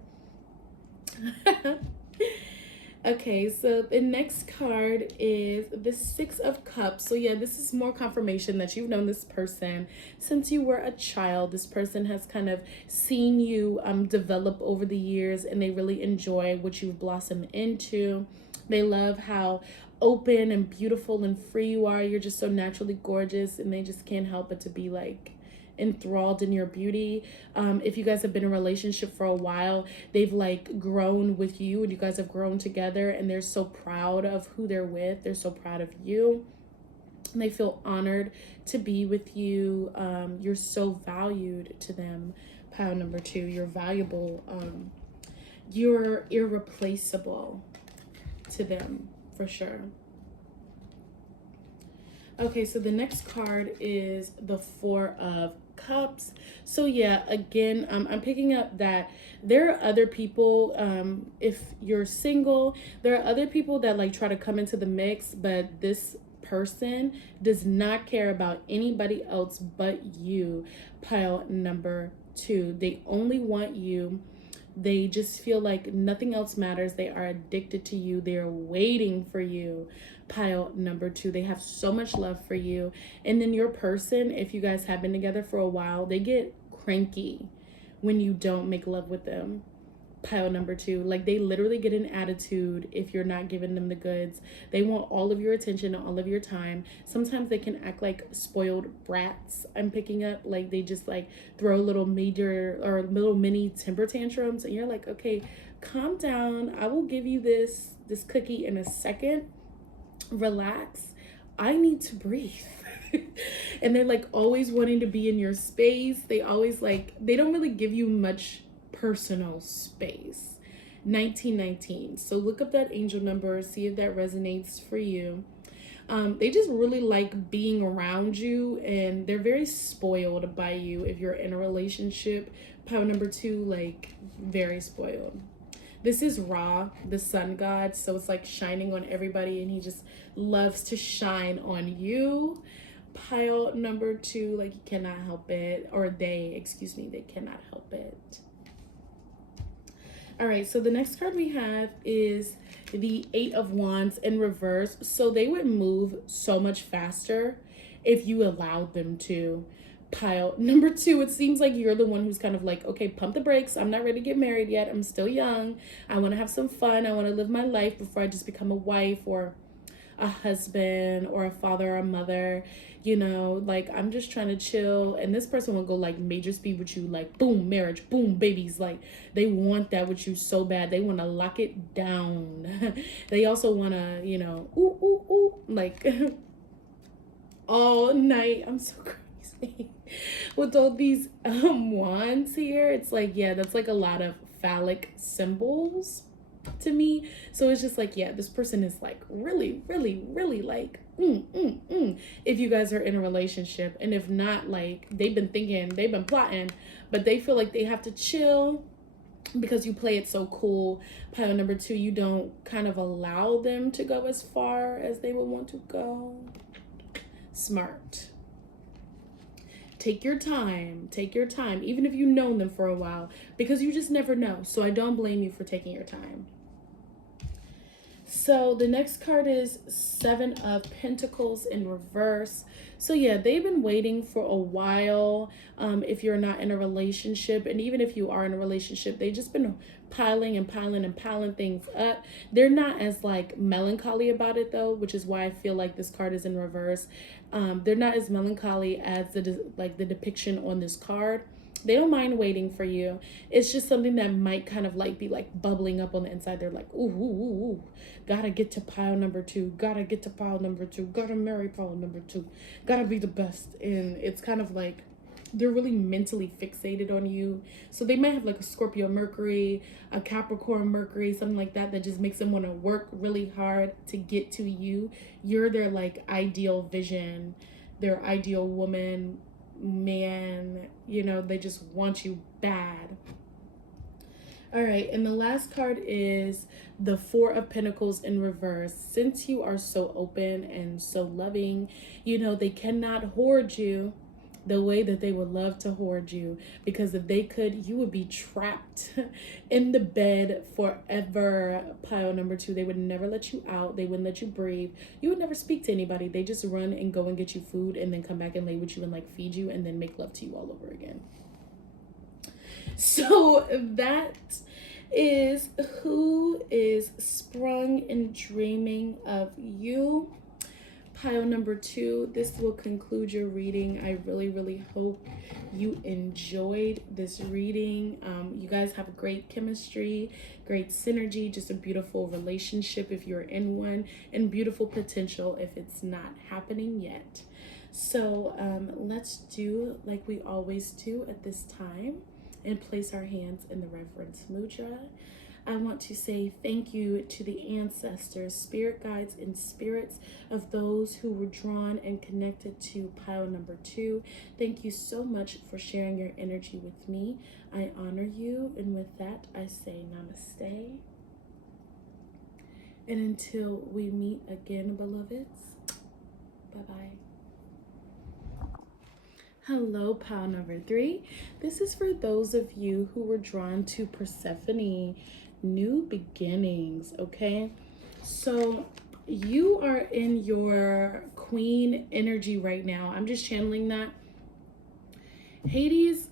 Okay, so the next card is the 6 of Cups. So yeah, this is more confirmation that you've known this person since you were a child. This person has kind of seen you develop over the years, and they really enjoy what you've blossomed into. They love how open and beautiful and free you are. You're just so naturally gorgeous, and they just can't help but to be like enthralled in your beauty. If you guys have been in a relationship for a while, they've like grown with you, and you guys have grown together, and they're so proud of who they're with. They're so proud of you, and they feel honored to be with you. You're so valued to them. Pile number 2, you're valuable. You're irreplaceable to them for sure. Okay, so the next card is the 4 of Cups. So yeah, again, I'm picking up that there are other people, if you're single, there are other people that like try to come into the mix, but this person does not care about anybody else but you. Pile number 2, they only want you. They just feel like nothing else matters. They are addicted to you. They are waiting for you. Pile number 2, they have so much love for you. And then your person, if you guys have been together for a while, they get cranky when you don't make love with them. Pile number 2, like they literally get an attitude if you're not giving them the goods. They want all of your attention and all of your time. Sometimes they can act like spoiled brats. I'm picking up, like they just like throw little major or little mini temper tantrums, and you're like, okay, calm down. I will give you this cookie in a second. Relax. I need to breathe. And they're like always wanting to be in your space. They always like, they don't really give you much personal space. 1919. So look up that angel number, see if that resonates for you. They just really like being around you, and they're very spoiled by you if you're in a relationship. Pile number 2, like very spoiled. This is Ra, the sun god, so it's like shining on everybody, and he just loves to shine on you. Pile number 2, like you cannot help it, or they cannot help it. All right, so the next card we have is the 8 of Wands in reverse. So they would move so much faster if you allowed them to. Pile number 2, it seems like you're the one who's kind of like, okay, pump the brakes. I'm not ready to get married yet. I'm still young. I want to have some fun. I want to live my life before I just become a wife or a husband or a father or a mother. You know, like I'm just trying to chill, and this person will go like major speed with you, like boom, marriage, boom, babies. Like they want that with you so bad. They want to lock it down. They also want to, you know, ooh, ooh, ooh, like all night. I'm so crazy with all these wands here. It's like, yeah, that's like a lot of phallic symbols to me. So it's just like, yeah, this person is like really, really, really like if you guys are in a relationship. And if not, like they've been thinking, they've been plotting, but they feel like they have to chill because you play it so cool. Pile number 2, you don't kind of allow them to go as far as they would want to go. Smart. Take your time, even if you've known them for a while, because you just never know. So I don't blame you for taking your time. So the next card is 7 of Pentacles in reverse. So yeah, they've been waiting for a while. If you're not in a relationship, and even if you are in a relationship, they've just been piling things up. They're not as like melancholy about it though, which is why I feel like this card is in reverse. They're not as melancholy as the depiction on this card. They don't mind waiting for you. It's just something that might kind of like be like bubbling up on the inside. They're like, ooh, ooh, ooh, ooh. Gotta get to pile number 2. Gotta get to pile number 2. Gotta marry pile number 2. Gotta be the best. And it's kind of like they're really mentally fixated on you. So they might have like a Scorpio Mercury, a Capricorn Mercury, something like that just makes them want to work really hard to get to you. You're their like ideal vision, their ideal woman, man, you know, they just want you bad. All right, and the last card is the 4 of Pentacles in reverse. Since you are so open and so loving, you know, they cannot hoard you the way that they would love to hoard you, because if they could, you would be trapped in the bed forever. Pile number 2, they would never let you out. They wouldn't let you breathe. You would never speak to anybody. They just run and go and get you food and then come back and lay with you and like feed you and then make love to you all over again. So that is who is sprung and dreaming of you. Pile number 2, this will conclude your reading. I really, really hope you enjoyed this reading. You guys have great chemistry, great synergy, just a beautiful relationship if you're in one, and beautiful potential if it's not happening yet. So let's do like we always do at this time and place our hands in the reverence mudra. I want to say thank you to the ancestors, spirit guides, and spirits of those who were drawn and connected to pile number 2. Thank you so much for sharing your energy with me. I honor you, and with that, I say namaste. And until we meet again, beloveds, bye-bye. Hello, pile number 3. This is for those of you who were drawn to Persephone, new beginnings, okay? So you are in your queen energy right now. I'm just channeling that. Hades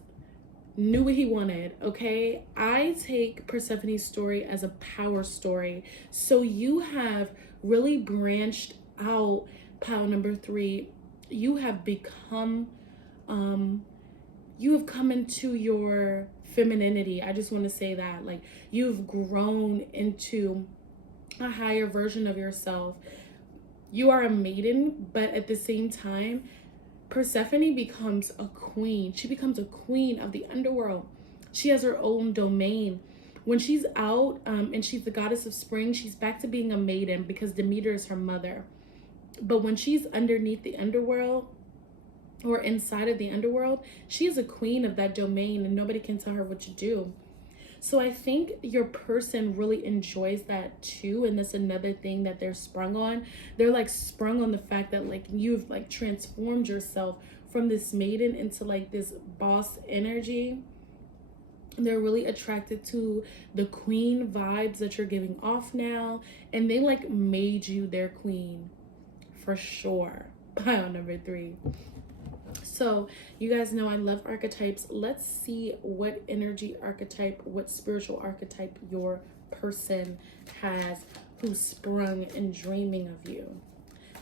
knew what he wanted, okay? I take Persephone's story as a power story. So you have really branched out, pile number 3. You have become, you have come into your femininity. I just want to say that. Like, you've grown into a higher version of yourself. You are a maiden, but at the same time, Persephone becomes a queen. She becomes a queen of the underworld. She has her own domain. When she's out and she's the goddess of spring, she's back to being a maiden because Demeter is her mother. But when she's underneath the underworld or inside of the underworld, she is a queen of that domain and nobody can tell her what to do. So I think your person really enjoys that too. And that's another thing that they're sprung on. They're like sprung on the fact that like you've like transformed yourself from this maiden into like this boss energy. They're really attracted to the queen vibes that you're giving off now. And they like made you their queen for sure. Pile number 3. So you guys know I love archetypes. Let's see what energy archetype, what spiritual archetype your person has who's sprung and dreaming of you.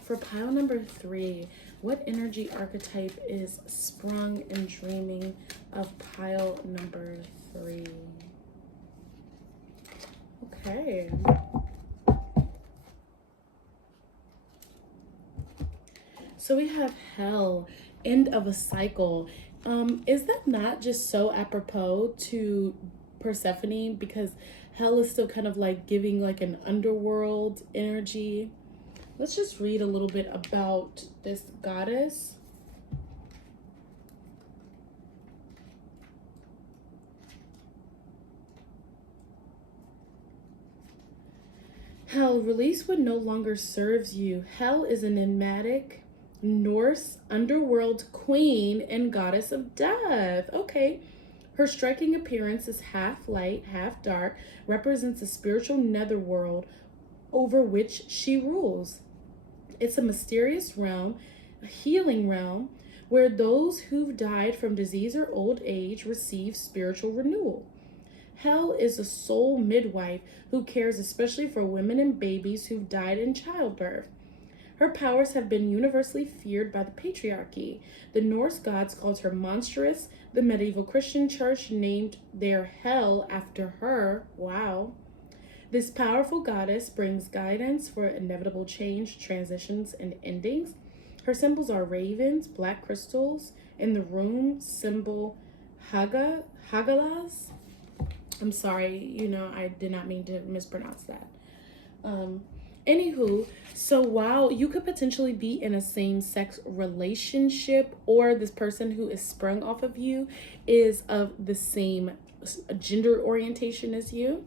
For pile number 3, what energy archetype is sprung and dreaming of pile number 3? Okay. So we have hell. End of a cycle. Is that not just so apropos to Persephone, because hell is still kind of like giving like an underworld energy? Let's just read a little bit about this goddess. Hell, release what no longer serves you. Hell is an enigmatic Norse underworld queen and goddess of death. Okay. Her striking appearance is half light, half dark, represents a spiritual netherworld over which she rules. It's a mysterious realm, a healing realm, where those who've died from disease or old age receive spiritual renewal. Hell is a soul midwife who cares especially for women and babies who've died in childbirth. Her powers have been universally feared by the patriarchy. The Norse gods called her monstrous. The medieval Christian church named their hell after her. Wow. This powerful goddess brings guidance for inevitable change, transitions, and endings. Her symbols are ravens, black crystals, and the rune symbol Hagalas. I'm sorry, you know, I did not mean to mispronounce that. Anywho, so while you could potentially be in a same-sex relationship, or this person who is sprung off of you is of the same gender orientation as you,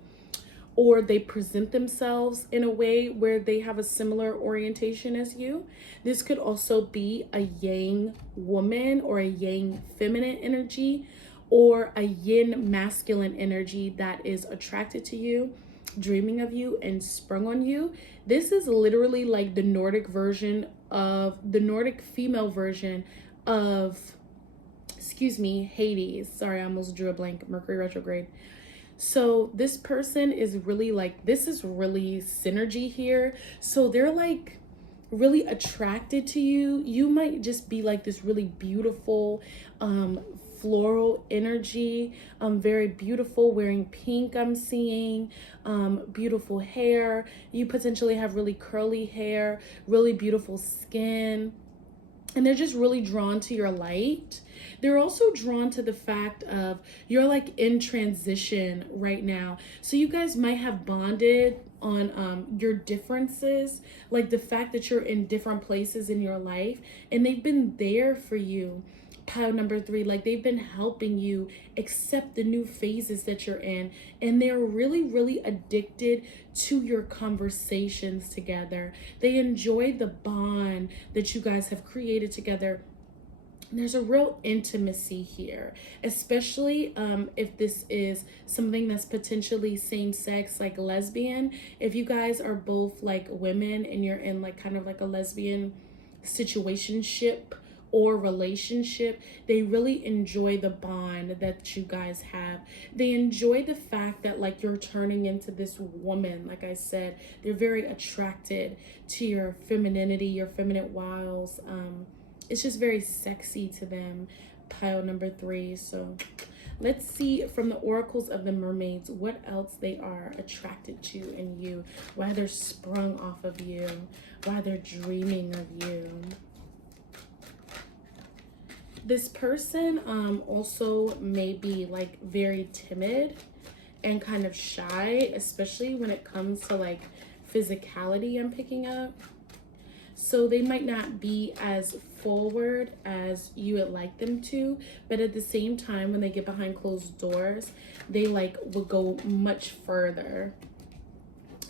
or they present themselves in a way where they have a similar orientation as you. This could also be a yang woman or a yang feminine energy, or a yin masculine energy that is attracted to you, dreaming of you, and sprung on you. This is literally like the Nordic version of the Nordic female version of, Hades. Sorry, I almost drew a blank. Mercury retrograde. So this person is really like, this is really synergy here. So they're like really attracted to you. You might just be like this really beautiful, floral energy, very beautiful, wearing pink, I'm seeing, beautiful hair. You potentially have really curly hair, really beautiful skin, and they're just really drawn to your light. They're also drawn to the fact of you're like in transition right now. So you guys might have bonded on your differences, like the fact that you're in different places in your life, and they've been there for you. Pile number 3, like they've been helping you accept the new phases that you're in, and they're really, really addicted to your conversations together. They enjoy the bond that you guys have created together. There's a real intimacy here, especially if this is something that's potentially same-sex, like lesbian. If you guys are both like women and you're in like kind of like a lesbian situationship, or relationship, they really enjoy the bond that you guys have. They enjoy the fact that like you're turning into this woman. Like I said, they're very attracted to your femininity, your feminine wiles. It's just very sexy to them, pile number 3. So let's see from the oracles of the mermaids what else they are attracted to in you, why they're sprung off of you, why they're dreaming of you. This person also may be like very timid and kind of shy, especially when it comes to like physicality I'm picking up. So they might not be as forward as you would like them to, but at the same time, when they get behind closed doors, they like will go much further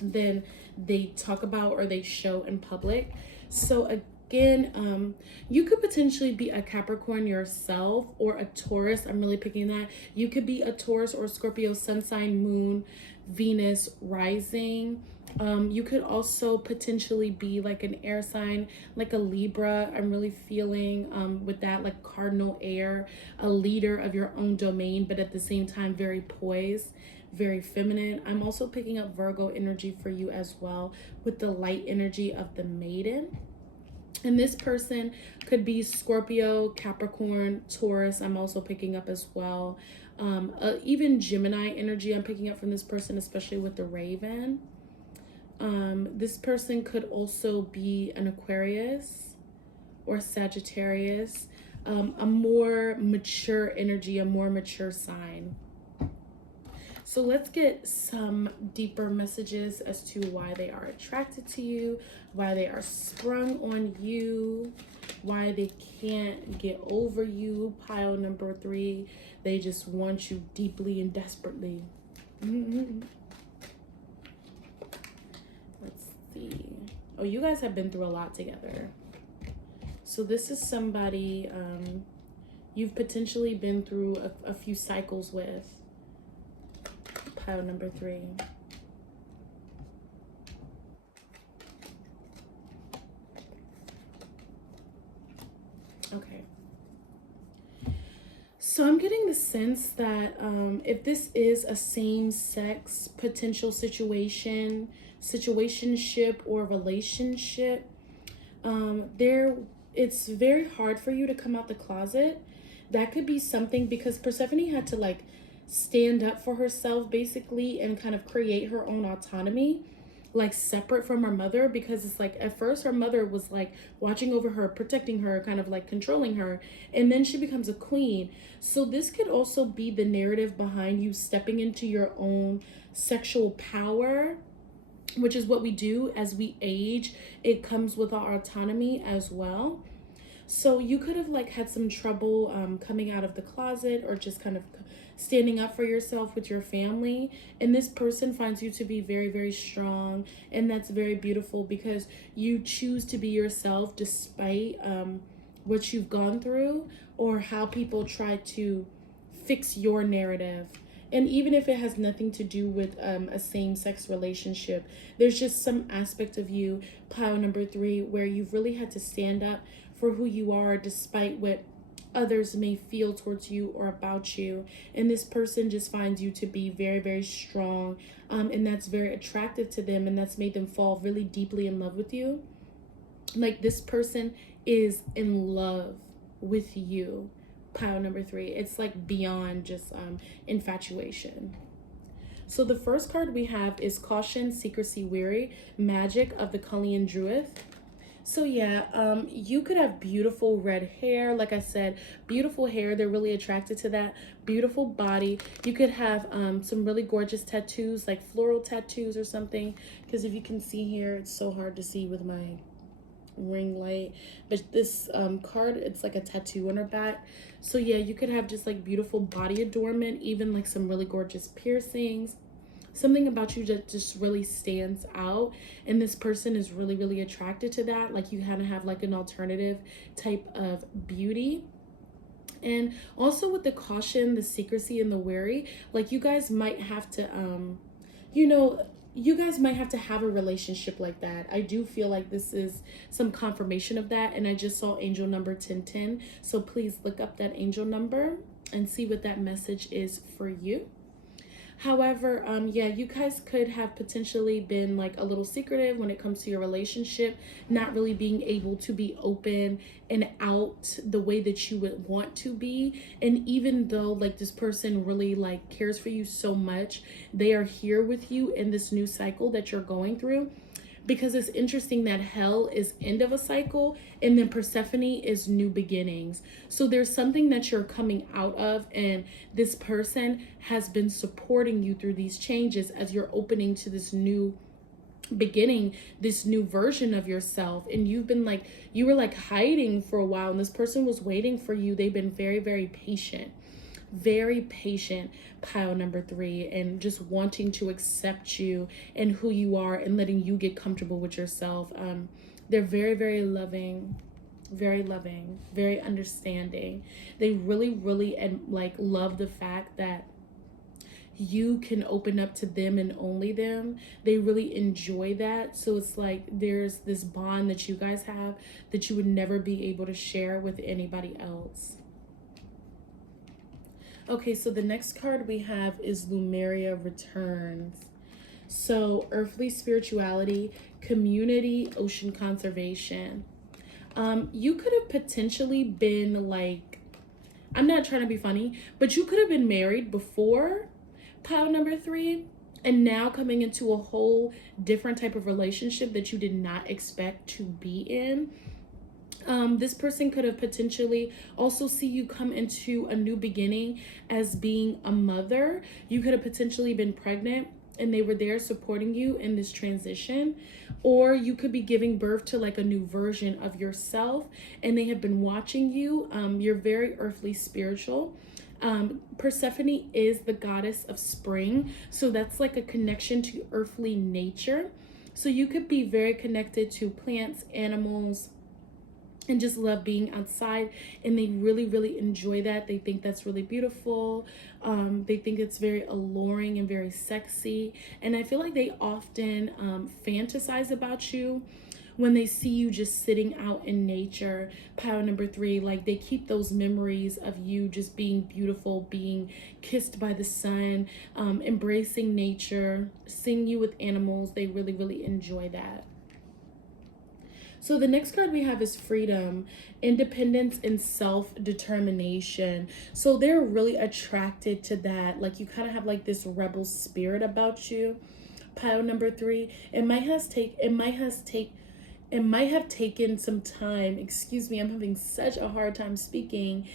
than they talk about or they show in public. So again, you could potentially be a Capricorn yourself or a Taurus. I'm really picking that. You could be a Taurus or Scorpio sun sign, moon, Venus rising. You could also potentially be like an air sign, like a Libra. I'm really feeling with that, like cardinal air, a leader of your own domain, but at the same time very poised, very feminine. I'm also picking up Virgo energy for you as well, with the light energy of the maiden. And this person could be Scorpio, Capricorn, Taurus. I'm also picking up as well. Even Gemini energy I'm picking up from this person, especially with the raven. This person could also be an Aquarius or Sagittarius, a more mature energy, a more mature sign. So let's get some deeper messages as to why they are attracted to you, why they are sprung on you, why they can't get over you. Pile number 3, they just want you deeply and desperately. Let's see. Oh, you guys have been through a lot together. So this is somebody you've potentially been through a few cycles with. Pile number 3. Okay. So I'm getting the sense that if this is a same-sex potential situation, situationship, or relationship, it's very hard for you to come out the closet. That could be something because Persephone had to like stand up for herself basically and kind of create her own autonomy, like separate from her mother, because it's like at first her mother was like watching over her, protecting her, kind of like controlling her, and then she becomes a queen. So this could also be the narrative behind you stepping into your own sexual power, which is what we do as we age. It comes with our autonomy as well. So you could have like had some trouble coming out of the closet or just kind of standing up for yourself with your family. And this person finds you to be very, very strong. And that's very beautiful because you choose to be yourself despite what you've gone through or how people try to fix your narrative. And even if it has nothing to do with a same-sex relationship, there's just some aspect of you, pile number 3, where you've really had to stand up for who you are despite what others may feel towards you or about you. And this person just finds you to be very, very strong, and that's very attractive to them, and that's made them fall really deeply in love with you. Like this person is in love with you, pile number 3. It's like beyond just infatuation. So the first card we have is Caution, Secrecy, Weary, Magick of the Cullian Druid. So yeah, you could have beautiful red hair. Like I said, beautiful hair. They're really attracted to that. Beautiful body. You could have some really gorgeous tattoos, like floral tattoos or something. Because if you can see here, it's so hard to see with my ring light. But this card, it's like a tattoo on her back. So yeah, you could have just like beautiful body adornment, even like some really gorgeous piercings. Something about you that just really stands out, and this person is really, really attracted to that. Like you kind of have like an alternative type of beauty. And also with the caution, the secrecy, and the wary, like you guys might have to, you know, you guys might have to have a relationship like that. I do feel like this is some confirmation of that. And I just saw angel number 1010. So please look up that angel number and see what that message is for you. However, yeah, you guys could have potentially been like a little secretive when it comes to your relationship, not really being able to be open and out the way that you would want to be. And even though like this person really like cares for you so much, they are here with you in this new cycle that you're going through. Because it's interesting that hell is end of a cycle and then Persephone is new beginnings. So there's something that you're coming out of, and this person has been supporting you through these changes as you're opening to this new beginning, this new version of yourself. And you've been like, you were like hiding for a while, and this person was waiting for you. They've been very, very patient. Very patient, pile number 3, and just wanting to accept you and who you are and letting you get comfortable with yourself. They're very, very loving, very understanding. They really, really and like love the fact that you can open up to them and only them. They really enjoy that. So it's like there's this bond that you guys have that you would never be able to share with anybody else. Okay, so the next card we have is Lumeria Returns. So earthly spirituality, community, ocean conservation. You could have potentially been like, I'm not trying to be funny, but you could have been married before pile number 3 and now coming into a whole different type of relationship that you did not expect to be in. This person could have potentially also see you come into a new beginning as being a mother. You could have potentially been pregnant and they were there supporting you in this transition. Or you could be giving birth to like a new version of yourself and they have been watching you. You're very earthly spiritual. Persephone is the goddess of spring. So that's like a connection to earthly nature. So you could be very connected to plants, animals, and just love being outside, and they really, really enjoy that. They think that's really beautiful. They think it's very alluring and very sexy, and I feel like they often fantasize about you when they see you just sitting out in nature. Pile number 3, like they keep those memories of you just being beautiful, being kissed by the sun, embracing nature, seeing you with animals. They really, really enjoy that. So the next card we have is freedom, independence, and self-determination. So they're really attracted to that. Like you kind of have like this rebel spirit about you. Pile number 3. It might have taken some time. Excuse me, I'm having such a hard time speaking.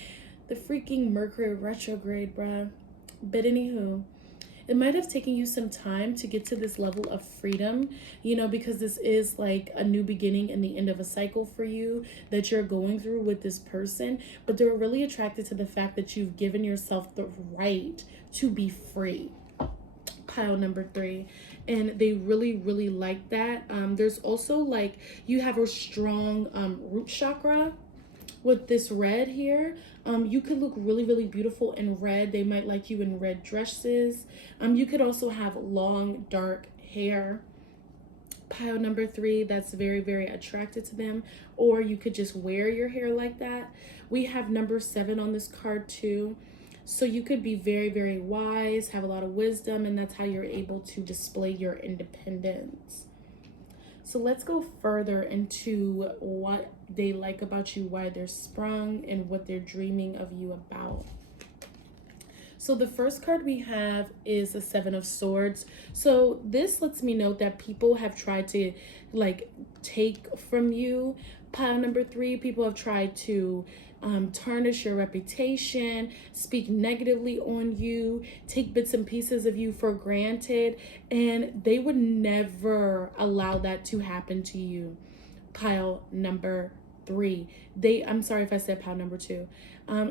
The freaking Mercury retrograde, bruh. But anywho, it might have taken you some time to get to this level of freedom, you know, because this is like a new beginning and the end of a cycle for you that you're going through with this person. But they're really attracted to the fact that you've given yourself the right to be free. Pile number 3. And they really, really like that. There's also like you have a strong root chakra with this red here. You could look really, really beautiful in red. They might like you in red dresses. You could also have long, dark hair. Pile number 3, that's very, very attracted to them. Or you could just wear your hair like that. We have number 7 on this card too. So you could be very, very wise, have a lot of wisdom, and that's how you're able to display your independence. So let's go further into what they like about you, why they're sprung, and what they're dreaming of you about. So the first card we have is the 7 of Swords. So this lets me know that people have tried to like take from you. Pile number 3, people have tried to tarnish your reputation, speak negatively on you, take bits and pieces of you for granted, and they would never allow that to happen to you. Pile number 3. I'm sorry if I said pile number 2.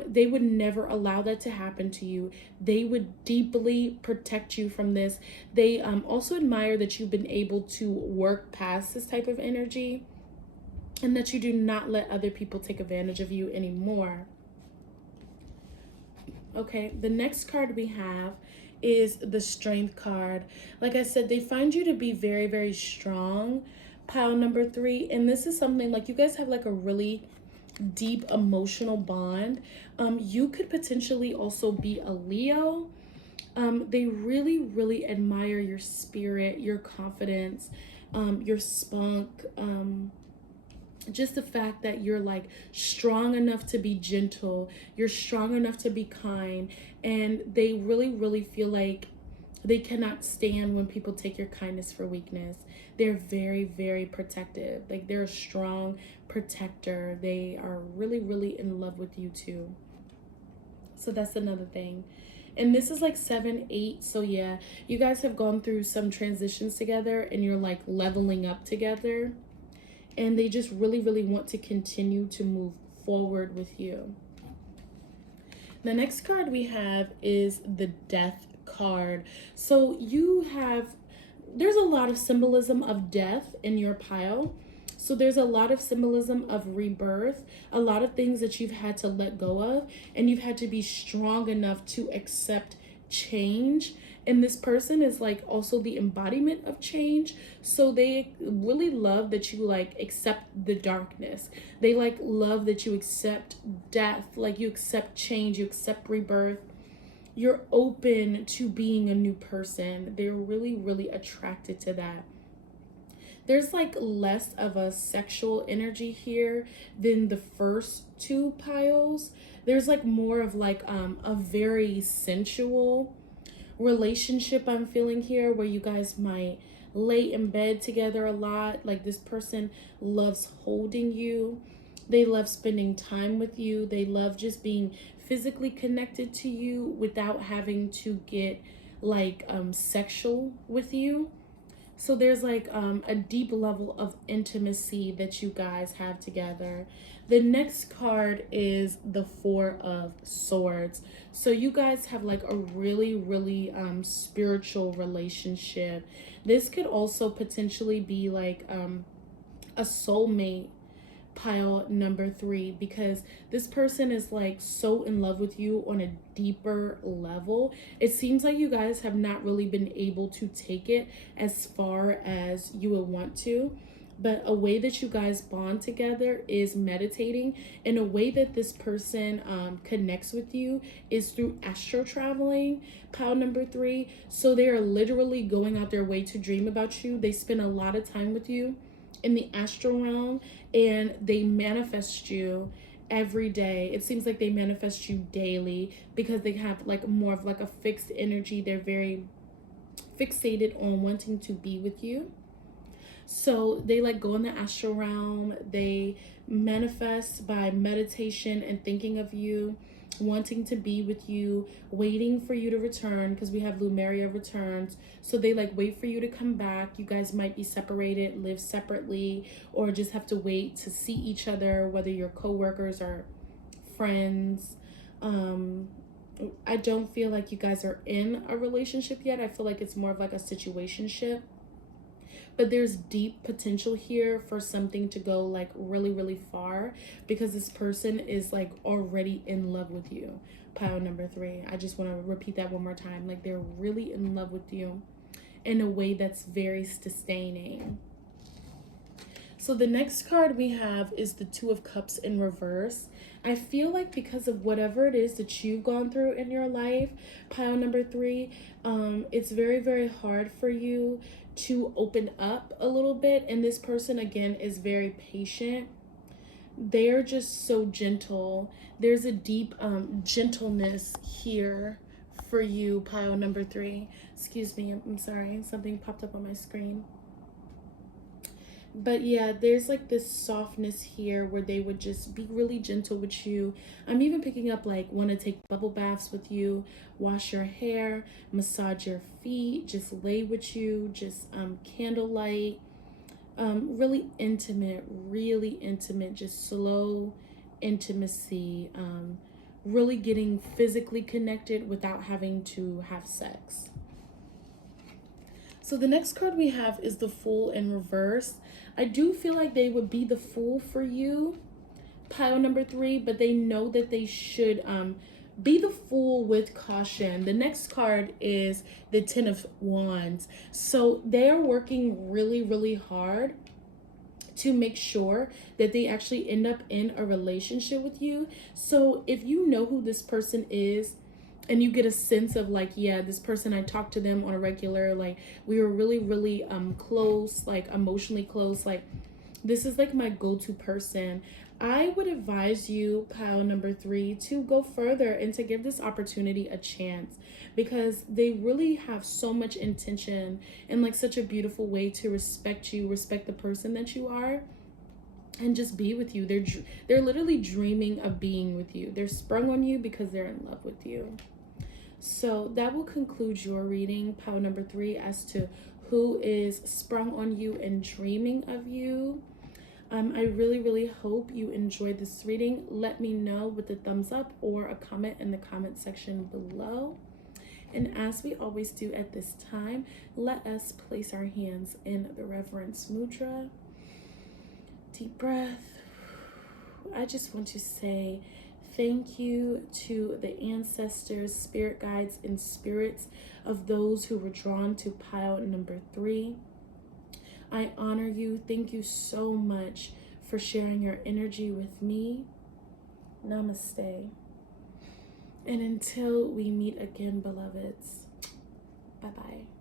They would never allow that to happen to you. They would deeply protect you from this. They also admire that you've been able to work past this type of energy, and that you do not let other people take advantage of you anymore. Okay, the next card we have is the Strength card. Like I said, they find you to be very, very strong, pile number 3. And this is something like you guys have like a really deep emotional bond. You could potentially also be a Leo. They really, really admire your spirit, your confidence, your spunk, just the fact that you're like strong enough to be gentle, you're strong enough to be kind, and they really, really feel like they cannot stand when people take your kindness for weakness. They're very, very protective. Like they're a strong protector. They are really, really in love with you too. So that's another thing. And this is like 7, 8. So yeah, you guys have gone through some transitions together and you're like leveling up together. And they just really, really want to continue to move forward with you. The next card we have is the Death card. So there's a lot of symbolism of death in your pile. So there's a lot of symbolism of rebirth, a lot of things that you've had to let go of, and you've had to be strong enough to accept change. And this person is like also the embodiment of change. So they really love that you like accept the darkness. They like love that you accept death, like you accept change, you accept rebirth. You're open to being a new person. They're really, really attracted to that. There's like less of a sexual energy here than the first 2 piles. There's like more of like a very sensual relationship I'm feeling here, where you guys might lay in bed together a lot. Like this person loves holding you. They love spending time with you. They love just being physically connected to you without having to get like sexual with you. So there's like a deep level of intimacy that you guys have together. The next card is the 4 of Swords. So you guys have like a really, really spiritual relationship. This could also potentially be like a soulmate, pile number 3, because this person is like so in love with you on a deeper level. It seems like you guys have not really been able to take it as far as you would want to, but a way that you guys bond together is meditating, and a way that this person connects with you is through astro traveling, pile number 3. So they are literally going out their way to dream about you. They spend a lot of time with you in the astral realm, and they manifest you every day. It seems like they manifest you daily because they have like more of like a fixed energy. They're very fixated on wanting to be with you. So they like go in the astral realm. They manifest by meditation and thinking of you, wanting to be with you, waiting for you to return, because we have Lumeria returns. So they like wait for you to come back. You guys might be separated, live separately, or just have to wait to see each other, whether you're co-workers or friends. I don't feel like you guys are in a relationship yet. I feel like it's more of like a situationship. But there's deep potential here for something to go like really, really far, because this person is like already in love with you. Pile number 3. I just want to repeat that one more time. Like they're really in love with you in a way that's very sustaining. So the next card we have is the 2 of Cups in reverse. I feel like because of whatever it is that you've gone through in your life, pile number 3, it's very, very hard for you to open up a little bit. And this person, again, is very patient. They're just so gentle. There's a deep gentleness here for you, pile number 3. Excuse me, I'm sorry. Something popped up on my screen. But yeah, there's like this softness here where they would just be really gentle with you. I'm even picking up like want to take bubble baths with you, wash your hair, massage your feet, just lay with you, just candlelight, really intimate, just slow intimacy, really getting physically connected without having to have sex. So the next card we have is the Fool in reverse. I do feel like they would be the fool for you, pile number 3, but they know that they should be the fool with caution. The next card is the Ten of Wands. So they are working really, really hard to make sure that they actually end up in a relationship with you. So if you know who this person is, and you get a sense of like, yeah, this person, I talk to them on a regular, like we were really, really close, like emotionally close, like this is like my go-to person, I would advise you, pile number 3, to go further and to give this opportunity a chance, because they really have so much intention and like such a beautiful way to respect you, respect the person that you are, and just be with you. They're literally dreaming of being with you. They're sprung on you because they're in love with you. So that will conclude your reading, pile number 3, as to who is sprung on you and dreaming of you. I really, really hope you enjoyed this reading. Let me know with a thumbs up or a comment in the comment section below. And as we always do at this time, let us place our hands in the Reverence Mudra. Deep breath. I just want to say thank you to the ancestors, spirit guides, and spirits of those who were drawn to pile number 3. I honor you. Thank you so much for sharing your energy with me. Namaste. And until we meet again, beloveds, bye-bye.